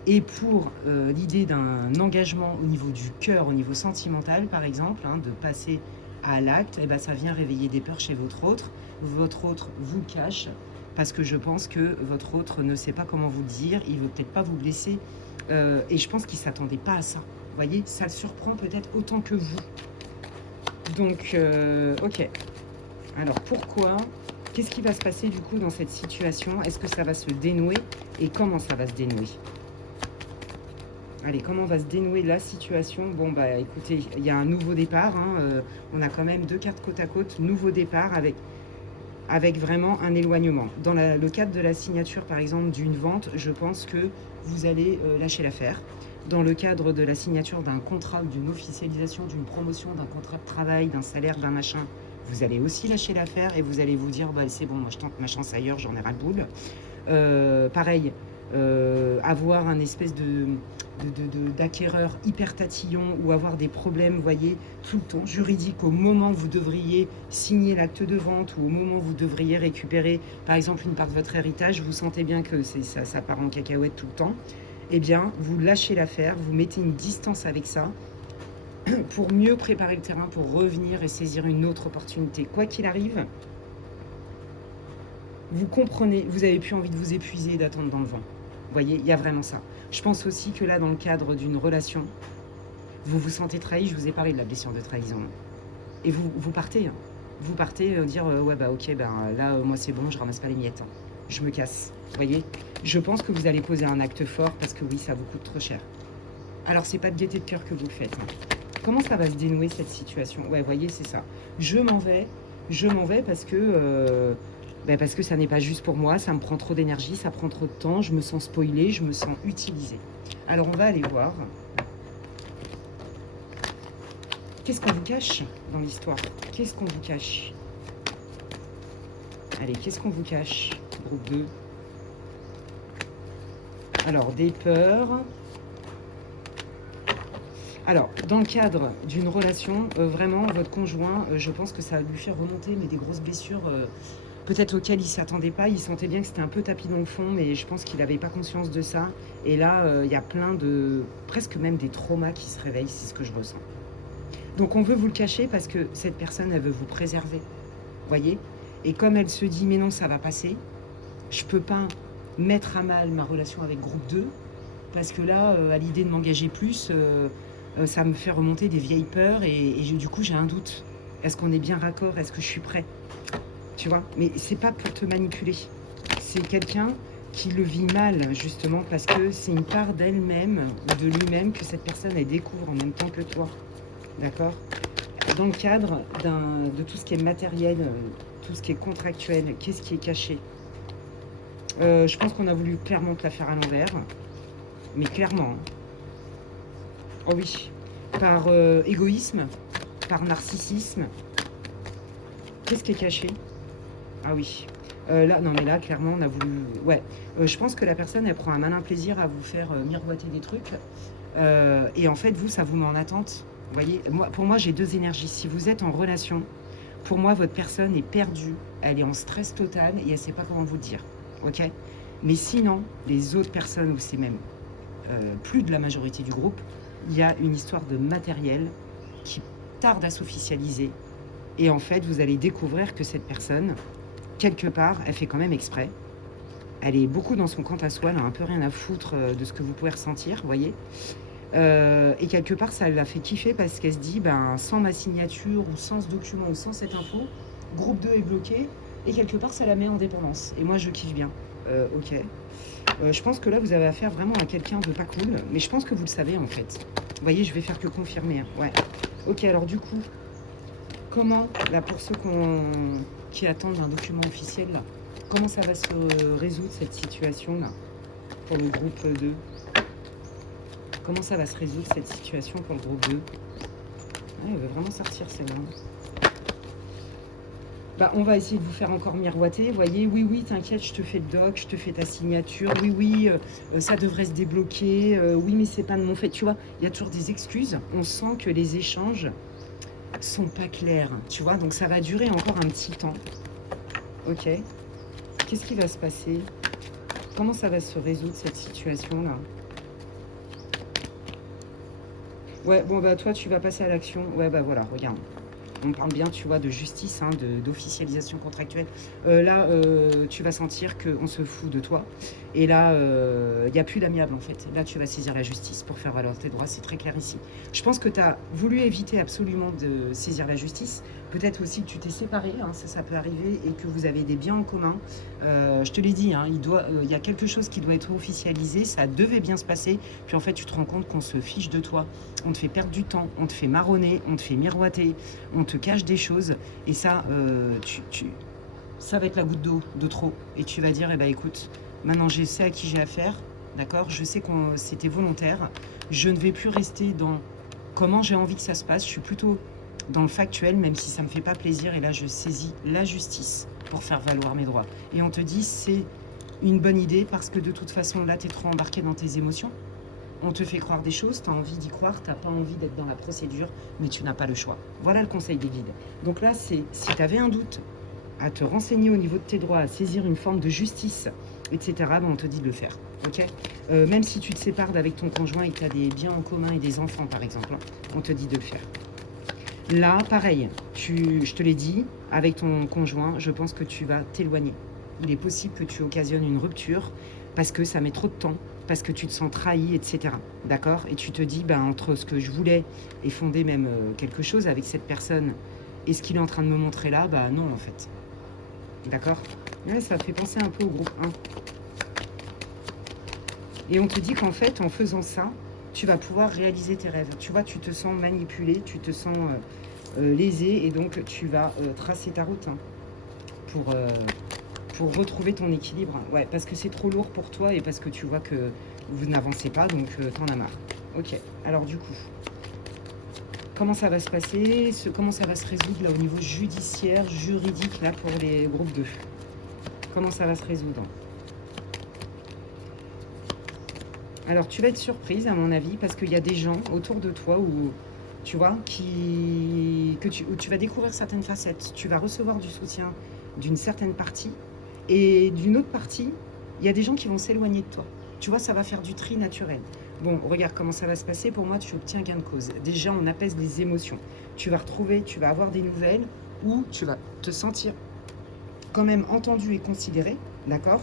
Et pour l'idée d'un engagement au niveau du cœur, au niveau sentimental, par exemple, hein, de passer à l'acte, eh ben, ça vient réveiller des peurs chez votre autre. Votre autre vous le cache parce que je pense que votre autre ne sait pas comment vous le dire, il ne veut peut-être pas vous blesser. Et je pense qu'il ne s'attendait pas à ça. Vous voyez, ça le surprend peut-être autant que vous. Donc, ok. Alors, pourquoi? Qu'est-ce qui va se passer du coup dans cette situation? Est-ce que ça va se dénouer? Et comment ça va se dénouer? Allez, comment va se dénouer la situation? Bon, bah écoutez, il y a un nouveau départ. Hein, on a quand même 2 cartes côte à côte. Nouveau départ avec vraiment un éloignement. Dans le cadre de la signature, par exemple, d'une vente, je pense que vous allez lâcher l'affaire. Dans le cadre de la signature d'un contrat, d'une officialisation, d'une promotion, d'un contrat de travail, d'un salaire, d'un machin, vous allez aussi lâcher l'affaire et vous allez vous dire, bah, c'est bon, moi je tente ma chance ailleurs, j'en ai ras le boule. Pareil, avoir un espèce d'acquéreur hyper tatillon ou avoir des problèmes, vous voyez, tout le temps juridiques au moment où vous devriez signer l'acte de vente ou au moment où vous devriez récupérer, par exemple, une part de votre héritage, vous sentez bien que ça part en cacahuète tout le temps. Eh bien, vous lâchez l'affaire, vous mettez une distance avec ça pour mieux préparer le terrain pour revenir et saisir une autre opportunité. Quoi qu'il arrive, vous comprenez, vous n'avez plus envie de vous épuiser et d'attendre dans le vent. Vous voyez, il y a vraiment ça. Je pense aussi que là, dans le cadre d'une relation, vous vous sentez trahi. Je vous ai parlé de la blessure de trahison. Et vous partez. Hein. Vous partez dire ouais, bah ok, bah, là, moi c'est bon, je ramasse pas les miettes. Hein. Je me casse. Vous voyez, je pense que vous allez poser un acte fort parce que oui, ça vous coûte trop cher. Alors, c'est pas de gaieté de cœur que vous le faites. Hein. Comment ça va se dénouer cette situation? Ouais, vous voyez, c'est ça. Je m'en vais parce que ça n'est pas juste pour moi, ça me prend trop d'énergie, ça prend trop de temps, je me sens spoilée, je me sens utilisée. Alors, on va aller voir. Qu'est-ce qu'on vous cache dans l'histoire? Qu'est-ce qu'on vous cache? Allez, qu'est-ce qu'on vous cache? Groupe 2. Alors, des peurs. Alors, dans le cadre d'une relation, vraiment, votre conjoint, je pense que ça va lui faire remonter mais des grosses blessures peut-être auquel il ne s'attendait pas. Il sentait bien que c'était un peu tapis dans le fond, mais je pense qu'il n'avait pas conscience de ça. Et là, il y a plein de... presque même des traumas qui se réveillent, c'est ce que je ressens. Donc on veut vous le cacher parce que cette personne, elle veut vous préserver. Voyez? Et comme elle se dit, mais non, ça va passer, je ne peux pas mettre à mal ma relation avec groupe 2, parce que là, à l'idée de m'engager plus, ça me fait remonter des vieilles peurs et du coup, j'ai un doute. Est-ce qu'on est bien raccord? Est-ce que je suis prêt? Tu vois? Mais c'est pas pour te manipuler. C'est quelqu'un qui le vit mal, justement, parce que c'est une part d'elle-même ou de lui-même que cette personne, elle découvre en même temps que toi. D'accord? Dans le cadre de tout ce qui est matériel, tout ce qui est contractuel, qu'est-ce qui est caché? Je pense qu'on a voulu clairement te la faire à l'envers, mais clairement. Hein. Oh oui, par égoïsme, par narcissisme. Qu'est-ce qui est caché? Ah oui. Là, non, mais là, clairement, on a voulu... Ouais. Je pense que la personne, elle prend un malin plaisir à vous faire miroiter des trucs. Et en fait, vous, ça vous met en attente. Vous voyez, pour moi, j'ai deux énergies. Si vous êtes en relation, pour moi, votre personne est perdue. Elle est en stress total et elle ne sait pas comment vous le dire. OK? Mais sinon, les autres personnes, ou c'est même plus de la majorité du groupe, il y a une histoire de matériel qui tarde à s'officialiser. Et en fait, vous allez découvrir que cette personne, quelque part, elle fait quand même exprès. Elle est beaucoup dans son quant à soi, elle a un peu rien à foutre de ce que vous pouvez ressentir, vous voyez. Et quelque part, ça l'a fait kiffer parce qu'elle se dit, ben, sans ma signature ou sans ce document ou sans cette info, groupe 2 est bloqué. Et quelque part, ça la met en dépendance. Et moi, je kiffe bien. Ok. Je pense que là, vous avez affaire vraiment à quelqu'un de pas cool. Mais je pense que vous le savez, en fait. Vous voyez, je vais faire que confirmer. Hein. Ouais. Ok, alors du coup, comment, là, pour ceux qui attendent un document officiel, là, comment ça va se résoudre, cette situation-là, pour le groupe 2? Comment ça va se résoudre, cette situation, pour le groupe 2? Elle veut vraiment sortir, celle-là. Bah, on va essayer de vous faire encore miroiter. Vous voyez, oui, oui, t'inquiète, je te fais le doc, je te fais ta signature. Oui, oui, ça devrait se débloquer. Oui, mais c'est pas de mon fait. Tu vois, il y a toujours des excuses. On sent que les échanges sont pas clairs. Tu vois, donc ça va durer encore un petit temps. Ok. Qu'est-ce qui va se passer? Comment ça va se résoudre, cette situation-là? Ouais, bon, bah, toi, tu vas passer à l'action. Ouais, bah, voilà, regarde. On parle bien, tu vois, de justice, hein, d'officialisation contractuelle. Là, tu vas sentir qu'on se fout de toi. Et là, il n'y a plus d'amiable, en fait. Là, tu vas saisir la justice pour faire valoir tes droits. C'est très clair ici. Je pense que tu as voulu éviter absolument de saisir la justice. Peut-être aussi que tu t'es séparé, hein, ça peut arriver, et que vous avez des biens en commun. Je te l'ai dit, hein, il y a quelque chose qui doit être officialisé. Ça devait bien se passer. Puis en fait, tu te rends compte qu'on se fiche de toi. On te fait perdre du temps. On te fait marronner. On te fait miroiter. On te cache des choses. Et ça, ça va être la goutte d'eau de trop. Et tu vas dire, eh ben, écoute, maintenant je sais à qui j'ai affaire. D'accord? Je sais que c'était volontaire. Je ne vais plus rester dans comment j'ai envie que ça se passe. Je suis plutôt dans le factuel, même si ça ne me fait pas plaisir. Et là, je saisis la justice pour faire valoir mes droits. Et on te dit, c'est une bonne idée parce que de toute façon, là, tu es trop embarqué dans tes émotions. On te fait croire des choses, tu as envie d'y croire, tu n'as pas envie d'être dans la procédure, mais tu n'as pas le choix. Voilà le conseil des guides. Donc là, c'est si tu avais un doute, à te renseigner au niveau de tes droits, à saisir une forme de justice, etc., ben on te dit de le faire. Okay, même si tu te sépares d'avec ton conjoint et que tu as des biens en commun et des enfants, par exemple, on te dit de le faire. Là, pareil, je te l'ai dit, avec ton conjoint, je pense que tu vas t'éloigner. Il est possible que tu occasionnes une rupture parce que ça met trop de temps, parce que tu te sens trahi, etc. D'accord? Et tu te dis, ben, entre ce que je voulais et fonder même quelque chose avec cette personne et ce qu'il est en train de me montrer là, bah non, en fait. D'accord? Ouais, ça fait penser un peu au groupe 1. Et on te dit qu'en fait, en faisant ça, tu vas pouvoir réaliser tes rêves. Tu vois, tu te sens manipulé, tu te sens lésé, et donc tu vas tracer ta route, hein, pour retrouver ton équilibre. Ouais, parce que c'est trop lourd pour toi et parce que tu vois que vous n'avancez pas, donc t'en as marre. Ok, alors du coup, comment ça va se passer? Comment ça va se résoudre là au niveau judiciaire, juridique, là pour les groupes 2? Comment ça va se résoudre? Alors, tu vas être surprise, à mon avis, parce qu'il y a des gens autour de toi où, tu vois, où tu vas découvrir certaines facettes. Tu vas recevoir du soutien d'une certaine partie. Et d'une autre partie, il y a des gens qui vont s'éloigner de toi. Tu vois, ça va faire du tri naturel. Bon, regarde comment ça va se passer. Pour moi, tu obtiens gain de cause. Déjà, on apaise les émotions. Tu vas retrouver, tu vas avoir des nouvelles où tu vas te sentir quand même entendu et considéré, d'accord.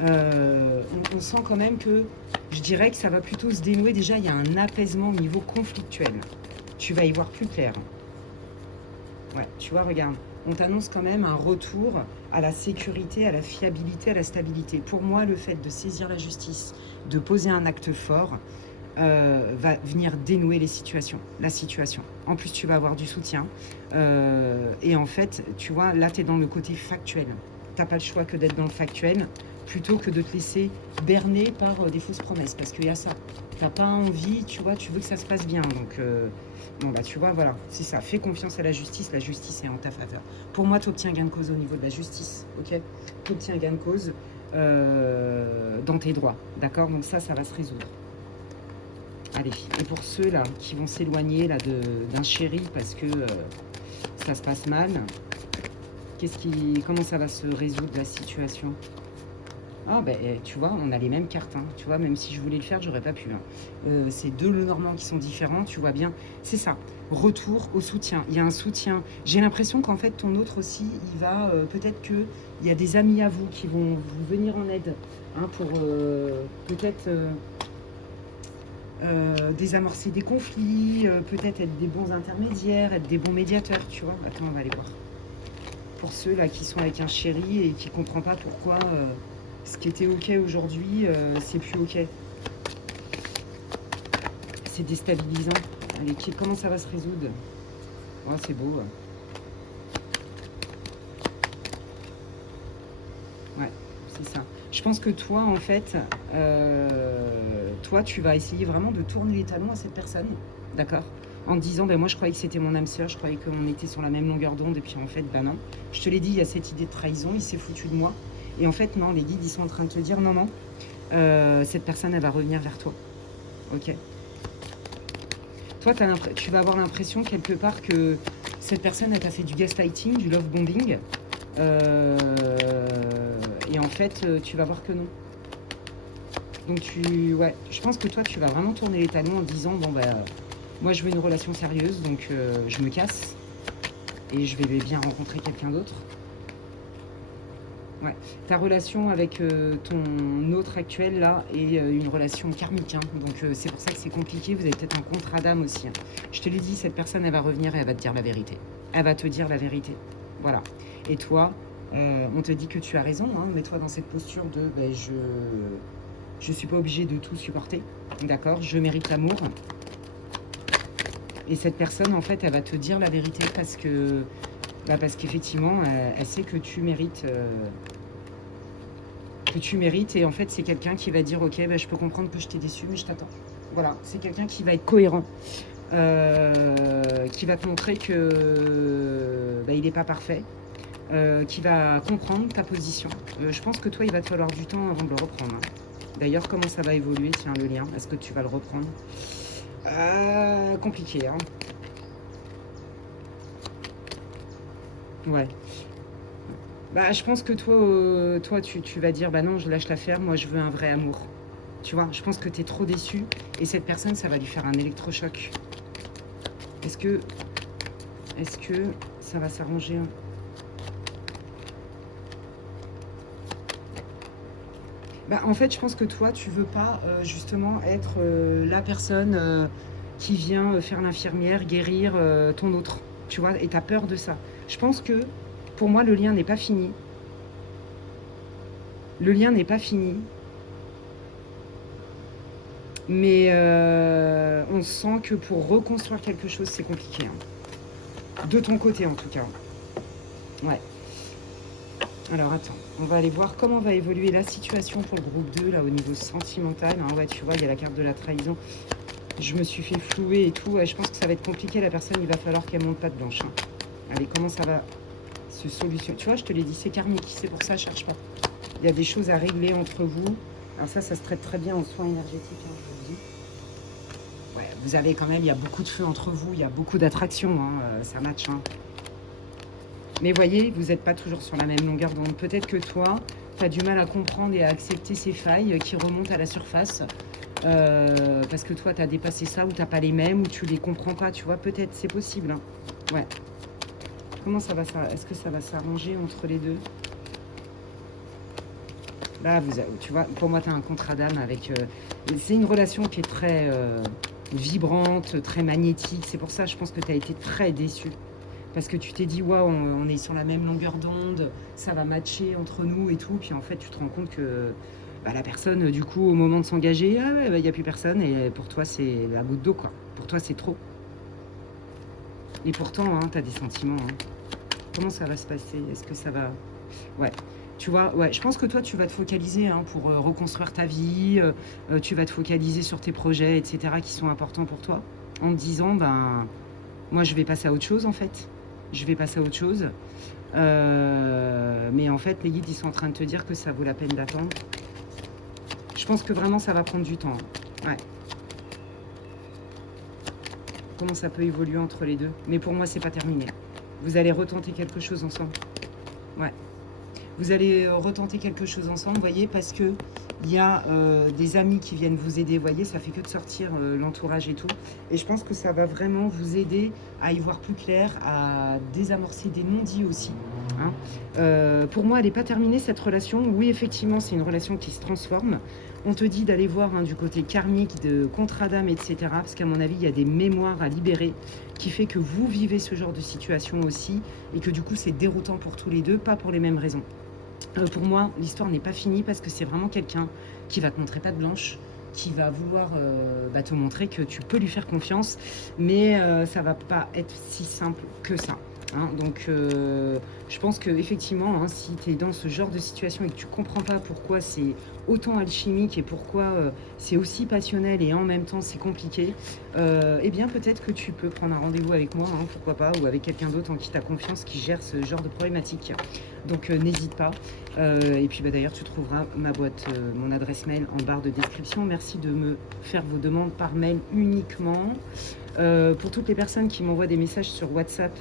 On sent quand même que, je dirais que ça va plutôt se dénouer. Déjà, il y a un apaisement au niveau conflictuel. Tu vas y voir plus clair. Ouais, tu vois, regarde, on t'annonce quand même un retour à la sécurité, à la fiabilité, à la stabilité. Pour moi, le fait de saisir la justice, de poser un acte fort, va venir dénouer la situation. En plus, tu vas avoir du soutien. Et en fait, tu vois, là, tu es dans le côté factuel. Tu n'as pas le choix que d'être dans le factuel, plutôt que de te laisser berner par des fausses promesses. Parce qu'il y a ça. Tu n'as pas envie, tu vois, tu veux que ça se passe bien. Donc, bon, bah, tu vois, voilà, c'est ça. Fais confiance à la justice est en ta faveur. Pour moi, tu obtiens gain de cause au niveau de la justice, ok. Tu obtiens gain de cause dans tes droits, d'accord. Donc ça va se résoudre. Allez, et pour ceux là qui vont s'éloigner là d'un chéri parce que ça se passe mal, comment ça va se résoudre la situation? Ah ben tu vois, on a les mêmes cartes, hein. Tu vois, même si je voulais le faire, j'aurais pas pu, hein. C'est deux Lenormand qui sont différents, tu vois bien, c'est ça. Retour au soutien, il y a un soutien. J'ai l'impression qu'en fait ton autre aussi, il va peut-être qu'il y a des amis à vous qui vont vous venir en aide, hein, pour peut-être désamorcer des conflits, peut-être être des bons intermédiaires, être des bons médiateurs, tu vois. Attends, on va aller voir. Pour ceux là qui sont avec un chéri et qui ne comprennent pas pourquoi ce qui était ok aujourd'hui, c'est plus ok. C'est déstabilisant. Allez, comment ça va se résoudre? Oh, c'est beau. Ouais, c'est ça. Je pense que toi, en fait, toi, tu vas essayer vraiment de tourner les talons à cette personne, d'accord, en te disant, ben moi, je croyais que c'était mon âme sœur, je croyais qu'on était sur la même longueur d'onde, et puis en fait, ben non. Je te l'ai dit, il y a cette idée de trahison, il s'est foutu de moi. Et en fait, non, les guides, ils sont en train de te dire, non, non, cette personne, elle va revenir vers toi, ok. Toi, tu vas avoir l'impression, quelque part, que cette personne, elle t'a fait du gaslighting, du love bombing, et en fait, tu vas voir que non. Donc ouais, je pense que toi, tu vas vraiment tourner les talons en disant, bon bah, moi je veux une relation sérieuse, donc je me casse et je vais bien rencontrer quelqu'un d'autre. Ouais, ta relation avec ton autre actuel là est une relation karmique, hein. Donc c'est pour ça que c'est compliqué. Vous avez peut-être un contrat d'âme aussi, hein. Je te l'ai dit, cette personne, elle va revenir et elle va te dire la vérité. Elle va te dire la vérité. Voilà. Et toi, on te dit que tu as raison, hein. Mets-toi dans cette posture de ben, je suis pas obligée de tout supporter, d'accord. Je mérite l'amour. Et cette personne, en fait, elle va te dire la vérité parce qu'effectivement, elle sait que tu mérites. Et en fait, c'est quelqu'un qui va dire, ok, je peux comprendre que je t'ai déçu, mais je t'attends. Voilà, c'est quelqu'un qui va être cohérent, qui va te montrer que il n'est pas parfait, qui va comprendre ta position. Je pense que toi, il va te falloir du temps avant de le reprendre, hein. D'ailleurs, comment ça va évoluer, tiens, le lien? Est-ce que tu vas le reprendre? Compliqué, hein. Ouais. Bah, je pense que toi tu vas dire, bah non, je lâche l'affaire, moi je veux un vrai amour. Tu vois, je pense que tu es trop déçu et cette personne, ça va lui faire un électrochoc. Est-ce que ça va s'arranger, hein? Bah, en fait, je pense que toi, tu veux pas justement être la personne qui vient faire l'infirmière, guérir ton autre. Tu vois, et tu as peur de ça. Je pense que pour moi, le lien n'est pas fini. Le lien n'est pas fini. Mais on sent que pour reconstruire quelque chose, c'est compliqué, hein. De ton côté, en tout cas. Ouais. Alors attends, on va aller voir comment va évoluer la situation pour le groupe 2, là, au niveau sentimental, hein. Ouais, tu vois, il y a la carte de la trahison. Je me suis fait flouer et tout. Ouais, je pense que ça va être compliqué, la personne, il va falloir qu'elle monte pas de blanche, hein. Allez, comment ça va se solutionner? Tu vois, je te l'ai dit, c'est karmique, c'est pour ça, cherche pas. Il y a des choses à régler entre vous. Alors ça se traite très bien en soins énergétiques, hein, je vous le dis. Ouais, vous avez quand même, il y a beaucoup de feu entre vous, il y a beaucoup d'attraction, hein, ça match, hein. Mais voyez, vous n'êtes pas toujours sur la même longueur d'onde. Peut-être que toi, tu as du mal à comprendre et à accepter ces failles qui remontent à la surface. Parce que toi, tu as dépassé ça, ou tu n'as pas les mêmes, ou tu les comprends pas, tu vois, peut-être, c'est possible. Hein. Ouais. Comment ça va, est-ce que ça va s'arranger entre les deux? Là, tu vois, pour moi, tu as un contrat d'âme avec... c'est une relation qui est très vibrante, très magnétique. C'est pour ça, je pense que tu as été très déçu. Parce que tu t'es dit, waouh, on est sur la même longueur d'onde, ça va matcher entre nous et tout. Puis en fait, tu te rends compte que la personne, du coup, au moment de s'engager, ah ouais, il n'y a plus personne. Et pour toi, c'est la goutte d'eau, quoi. Pour toi, c'est trop. Et pourtant, hein, tu as des sentiments. Hein. Comment ça va se passer? Est-ce que ça va... Ouais. Tu vois, ouais, je pense que toi, tu vas te focaliser hein, pour reconstruire ta vie. Tu vas te focaliser sur tes projets, etc., qui sont importants pour toi. En te disant, ben, moi, je vais passer à autre chose, en fait. Je vais passer à autre chose. Mais en fait, les guides, ils sont en train de te dire que ça vaut la peine d'attendre. Je pense que vraiment, ça va prendre du temps. Ouais. Comment ça peut évoluer entre les deux. Mais pour moi, c'est pas terminé. Vous allez retenter quelque chose ensemble. Ouais. Vous allez retenter quelque chose ensemble, vous voyez, parce que il y a des amis qui viennent vous aider, vous voyez, ça fait que de sortir l'entourage et tout. Et je pense que ça va vraiment vous aider à y voir plus clair, à désamorcer des non-dits aussi. Hein. Pour moi, elle n'est pas terminée, cette relation. Oui, effectivement, c'est une relation qui se transforme. On te dit d'aller voir hein, du côté karmique, de contrat d'âme, etc. Parce qu'à mon avis, il y a des mémoires à libérer qui fait que vous vivez ce genre de situation aussi et que du coup, c'est déroutant pour tous les deux, pas pour les mêmes raisons. Pour moi, l'histoire n'est pas finie parce que c'est vraiment quelqu'un qui va te montrer patte blanche, qui va vouloir te montrer que tu peux lui faire confiance, mais ça va pas être si simple que ça. Hein. Donc, je pense qu'effectivement, hein, si tu es dans ce genre de situation et que tu comprends pas pourquoi c'est autant alchimique et pourquoi c'est aussi passionnel et en même temps c'est compliqué, eh bien peut-être que tu peux prendre un rendez-vous avec moi, hein, pourquoi pas, ou avec quelqu'un d'autre en qui tu as confiance qui gère ce genre de problématique. Donc n'hésite pas. Et puis d'ailleurs, tu trouveras ma boîte, mon adresse mail en barre de description. Merci de me faire vos demandes par mail uniquement. Pour toutes les personnes qui m'envoient des messages sur WhatsApp,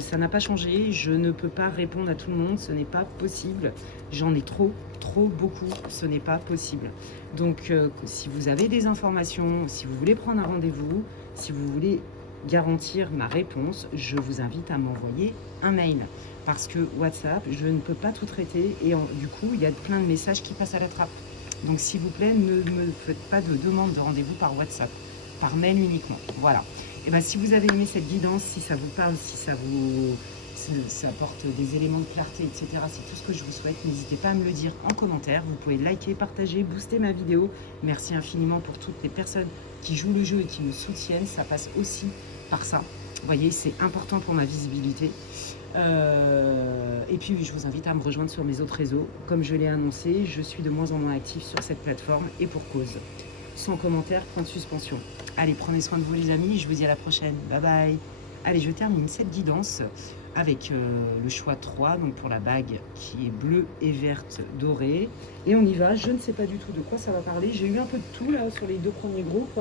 ça n'a pas changé. Je ne peux pas répondre à tout le monde. Ce n'est pas possible. J'en ai trop, beaucoup. Ce n'est pas possible. Donc, si vous avez des informations, si vous voulez prendre un rendez-vous, si vous voulez garantir ma réponse, je vous invite à m'envoyer un mail. Parce que WhatsApp, je ne peux pas tout traiter et du coup, il y a plein de messages qui passent à la trappe. Donc, s'il vous plaît, ne me faites pas de demande de rendez-vous par WhatsApp, par mail uniquement. Voilà. Et bien, si vous avez aimé cette guidance, si ça vous parle, si ça apporte des éléments de clarté, etc., c'est tout ce que je vous souhaite. N'hésitez pas à me le dire en commentaire. Vous pouvez liker, partager, booster ma vidéo. Merci infiniment pour toutes les personnes qui jouent le jeu et qui me soutiennent. Ça passe aussi par ça. Vous voyez, c'est important pour ma visibilité. Et puis je vous invite à me rejoindre sur mes autres réseaux. Comme je l'ai annoncé, je suis de moins en moins active sur cette plateforme et pour cause. Sans commentaire, point de suspension. Allez, prenez soin de vous les amis, je vous dis à la prochaine. Bye bye. Allez, je termine cette guidance avec le choix 3, donc pour la bague qui est bleue et verte dorée. Et on y va, je ne sais pas du tout de quoi ça va parler. J'ai eu un peu de tout là sur les deux premiers groupes.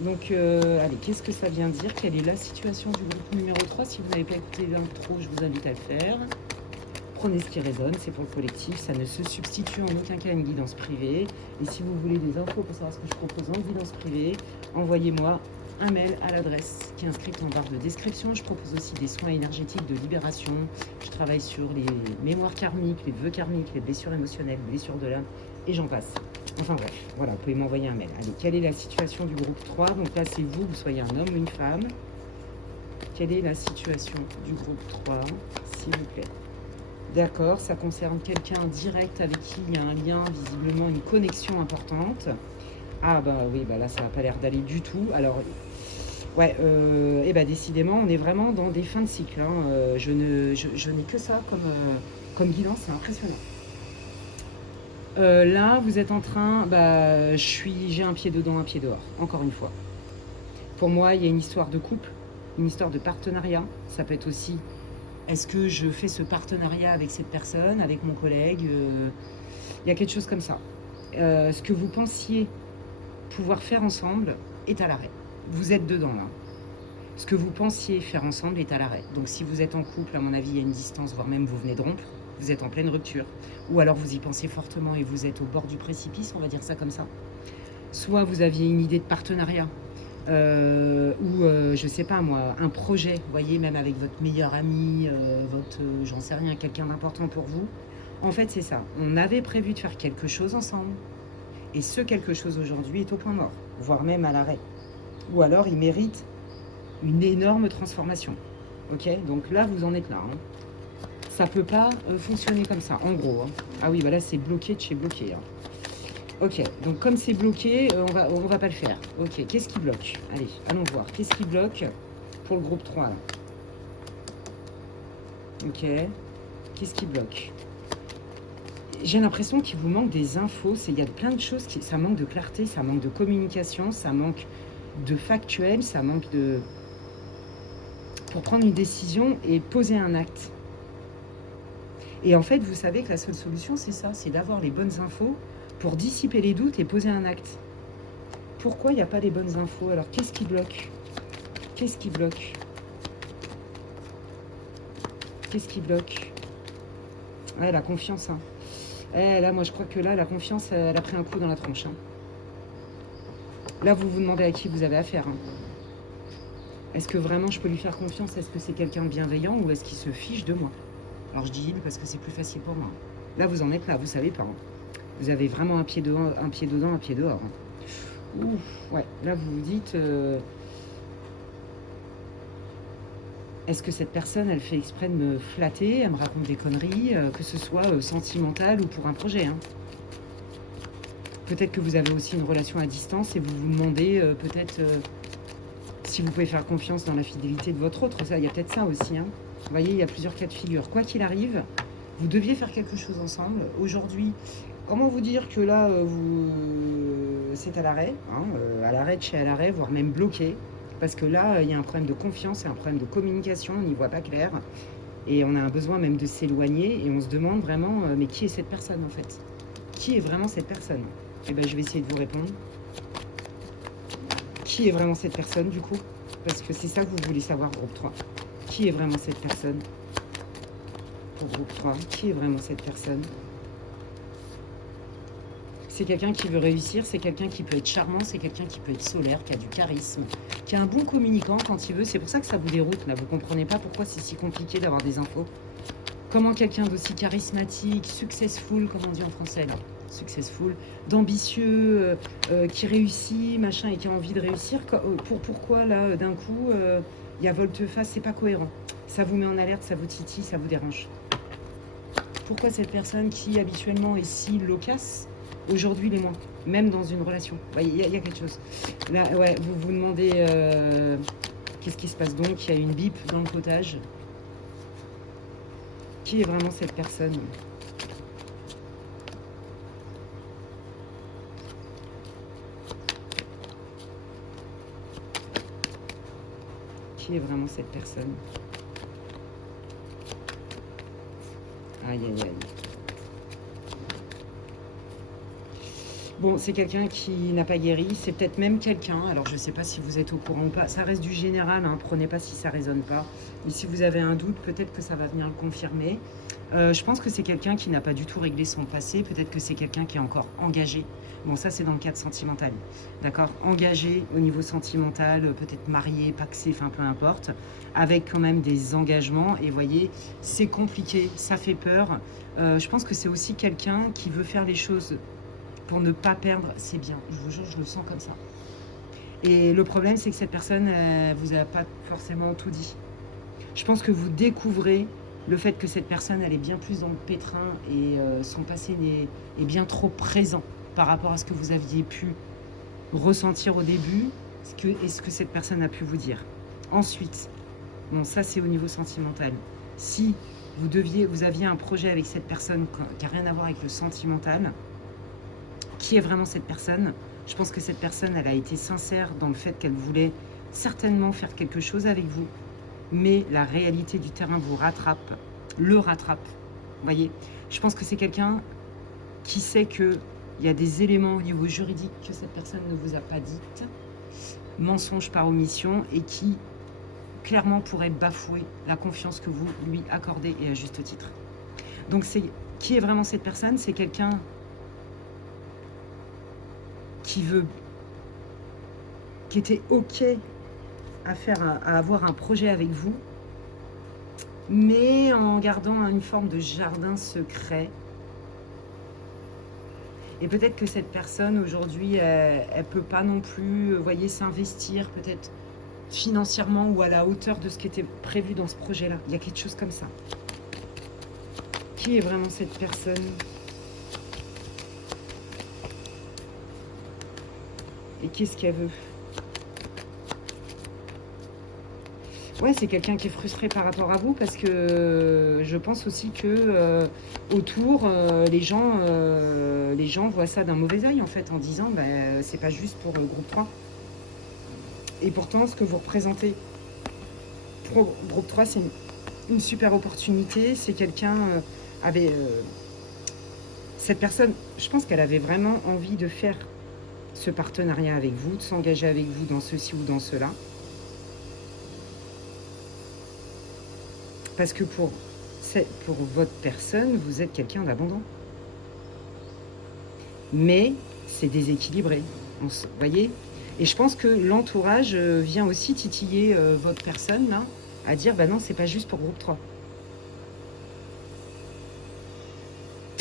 Donc, allez, qu'est-ce que ça vient dire? Quelle est la situation du groupe numéro 3? Si vous n'avez pas écouté l'intro, je vous invite à le faire. Prenez ce qui résonne, c'est pour le collectif. Ça ne se substitue en aucun cas à une guidance privée. Et si vous voulez des infos pour savoir ce que je propose en guidance privée, envoyez-moi un mail à l'adresse qui est inscrite en barre de description. Je propose aussi des soins énergétiques de libération. Je travaille sur les mémoires karmiques, les vœux karmiques, les blessures émotionnelles, les blessures de l'âme, et j'en passe. Enfin bref, voilà, vous pouvez m'envoyer un mail. Allez, quelle est la situation du groupe 3? Donc là, c'est vous soyez un homme ou une femme. Quelle est la situation du groupe 3, s'il vous plaît? D'accord, ça concerne quelqu'un direct avec qui il y a un lien, visiblement une connexion importante. Ah bah oui, bah là, ça n'a pas l'air d'aller du tout. Alors, ouais, et bah décidément, on est vraiment dans des fins de cycle. Hein. Je n'ai que ça comme guidance, c'est impressionnant. Là, vous êtes en train, j'ai un pied dedans, un pied dehors, encore une fois. Pour moi, il y a une histoire de couple, une histoire de partenariat. Ça peut être aussi, est-ce que je fais ce partenariat avec cette personne, avec mon collègue? Il y a quelque chose comme ça. Ce que vous pensiez pouvoir faire ensemble est à l'arrêt. Vous êtes dedans, là. Ce que vous pensiez faire ensemble est à l'arrêt. Donc si vous êtes en couple, à mon avis, il y a une distance, voire même vous venez de rompre, vous êtes en pleine rupture. Ou alors vous y pensez fortement et vous êtes au bord du précipice, on va dire ça comme ça. Soit vous aviez une idée de partenariat, ou je sais pas moi, un projet, vous voyez, même avec votre meilleur ami, j'en sais rien, quelqu'un d'important pour vous. En fait, c'est ça. On avait prévu de faire quelque chose ensemble, et ce quelque chose aujourd'hui est au point mort, voire même à l'arrêt. Ou alors il mérite une énorme transformation. Ok, donc là vous en êtes là. Hein. Ça peut pas fonctionner comme ça, en gros. Hein. Ah oui, voilà, c'est bloqué de chez bloqué. Hein. Ok, donc comme c'est bloqué, on va pas le faire. Ok, qu'est-ce qui bloque? Allez, allons voir. Qu'est-ce qui bloque pour le groupe 3 là? Ok, qu'est-ce qui bloque? J'ai l'impression qu'il vous manque des infos. Il y a plein de choses, ça manque de clarté, ça manque de communication, ça manque de factuel, ça manque de... Pour prendre une décision et poser un acte. Et en fait, vous savez que la seule solution, c'est ça, c'est d'avoir les bonnes infos pour dissiper les doutes et poser un acte. Pourquoi il n'y a pas les bonnes infos? Alors, qu'est-ce qui bloque? Qu'est-ce qui bloque? Qu'est-ce qui bloque? Ouais, la confiance. Hein. Là, moi, je crois que là, la confiance, elle a pris un coup dans la tronche. Hein. Là, vous vous demandez à qui vous avez affaire. Hein. Est-ce que vraiment je peux lui faire confiance? Est-ce que c'est quelqu'un de bienveillant ou est-ce qu'il se fiche de moi? Alors, je dis il parce que c'est plus facile pour moi. Là, vous en êtes là, vous savez pas. Hein. Vous avez vraiment un pied dedans, un pied dehors. Hein. Ouf, ouais. Là, vous vous dites... Est-ce que cette personne, elle fait exprès de me flatter, elle me raconte des conneries, que ce soit sentimental ou pour un projet hein. Peut-être que vous avez aussi une relation à distance et vous vous demandez peut-être si vous pouvez faire confiance dans la fidélité de votre autre. Il y a peut-être ça aussi. Hein. Vous voyez, il y a plusieurs cas de figure. Quoi qu'il arrive, vous deviez faire quelque chose ensemble. Aujourd'hui, comment vous dire que là, c'est à l'arrêt, hein, à l'arrêt de chez à l'arrêt, voire même bloqué. Parce que là, il y a un problème de confiance et un problème de communication, on n'y voit pas clair. Et on a un besoin même de s'éloigner et on se demande vraiment, mais qui est cette personne en fait? Qui est vraiment cette personne? Eh bien, je vais essayer de vous répondre. Qui est vraiment cette personne du coup? Parce que c'est ça que vous voulez savoir, groupe 3. Qui est vraiment cette personne? Pour groupe 3, qui est vraiment cette personne? C'est quelqu'un qui veut réussir, c'est quelqu'un qui peut être charmant, c'est quelqu'un qui peut être solaire, qui a du charisme, qui est un bon communicant quand il veut. C'est pour ça que ça vous déroute, là. Vous comprenez pas pourquoi c'est si compliqué d'avoir des infos. Comment quelqu'un d'aussi charismatique, successful, comme on dit en français, là, successful, d'ambitieux, qui réussit, machin, et qui a envie de réussir, pourquoi, là, d'un coup, il y a volte-face, c'est pas cohérent. Ça vous met en alerte, ça vous titille, ça vous dérange. Pourquoi cette personne qui, habituellement, est si loquace, aujourd'hui, les moins, même dans une relation. Il y a quelque chose. Là, ouais, vous vous demandez qu'est-ce qui se passe donc? Il y a une bip dans le potage. Qui est vraiment cette personne? Qui est vraiment cette personne? Aïe, aïe, aïe. Bon, c'est quelqu'un qui n'a pas guéri, c'est peut-être même quelqu'un, alors je ne sais pas si vous êtes au courant ou pas, ça reste du général, hein, prenez pas si ça ne résonne pas, mais si vous avez un doute, peut-être que ça va venir le confirmer. Je pense que c'est quelqu'un qui n'a pas du tout réglé son passé, peut-être que c'est quelqu'un qui est encore engagé, bon ça c'est dans le cadre sentimental, d'accord, engagé au niveau sentimental, peut-être marié, paxé, enfin peu importe, avec quand même des engagements, et vous voyez, c'est compliqué, ça fait peur, je pense que c'est aussi quelqu'un qui veut faire les choses pour ne pas perdre ses biens. Je vous jure, je le sens comme ça. Et le problème, c'est que cette personne, vous a pas forcément tout dit. Je pense que vous découvrez le fait que cette personne, elle est bien plus dans le pétrin et son passé est bien trop présent par rapport à ce que vous aviez pu ressentir au début et ce que cette personne a pu vous dire. Ensuite, bon, ça c'est au niveau sentimental. Si vous aviez un projet avec cette personne qui n'a rien à voir avec le sentimental, qui est vraiment cette personne? Je pense que cette personne, elle a été sincère dans le fait qu'elle voulait certainement faire quelque chose avec vous, mais la réalité du terrain vous rattrape, le rattrape. Vous voyez, je pense que c'est quelqu'un qui sait qu'il y a des éléments au niveau juridique que cette personne ne vous a pas dites, mensonge par omission, et qui clairement pourrait bafouer la confiance que vous lui accordez, et à juste titre. Donc qui est vraiment cette personne? C'est quelqu'un qui était OK à avoir un projet avec vous, mais en gardant une forme de jardin secret. Et peut-être que cette personne, aujourd'hui, elle ne peut pas non plus, voyez, s'investir peut-être financièrement ou à la hauteur de ce qui était prévu dans ce projet-là. Il y a quelque chose comme ça. Qui est vraiment cette personne? Et qu'est-ce qu'elle veut? Ouais, c'est quelqu'un qui est frustré par rapport à vous, parce que je pense aussi que autour, les gens voient ça d'un mauvais œil, en fait, en disant c'est pas juste pour le groupe 3. Et pourtant, ce que vous représentez pour groupe 3, c'est une super opportunité. C'est quelqu'un cette personne, je pense qu'elle avait vraiment envie de faire ce partenariat avec vous, de s'engager avec vous dans ceci ou dans cela. Parce que pour votre personne, vous êtes quelqu'un d'abondant. Mais c'est déséquilibré, vous voyez? Et je pense que l'entourage vient aussi titiller votre personne, là, à dire, non, c'est pas juste pour groupe 3.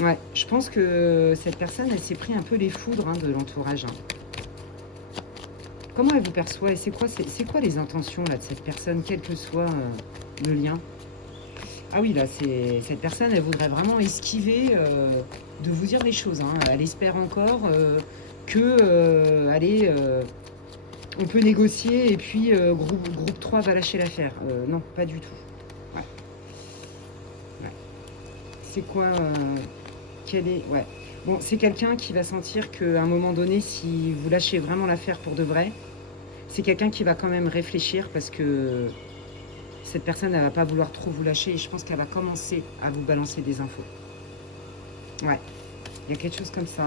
Ouais, je pense que cette personne, elle s'est pris un peu les foudres de l'entourage. Comment elle vous perçoit? Et c'est quoi les intentions là, de cette personne, quel que soit le lien? Ah oui, là, cette personne, elle voudrait vraiment esquiver de vous dire des choses. Elle espère encore allez, on peut négocier et puis groupe 3 va lâcher l'affaire. Non, pas du tout. Ouais. Ouais. C'est quoi Ouais. Bon, c'est quelqu'un qui va sentir qu'à un moment donné, si vous lâchez vraiment l'affaire pour de vrai, c'est quelqu'un qui va quand même réfléchir, parce que cette personne, elle va pas vouloir trop vous lâcher, et je pense qu'elle va commencer à vous balancer des infos. Ouais, il y a quelque chose comme ça.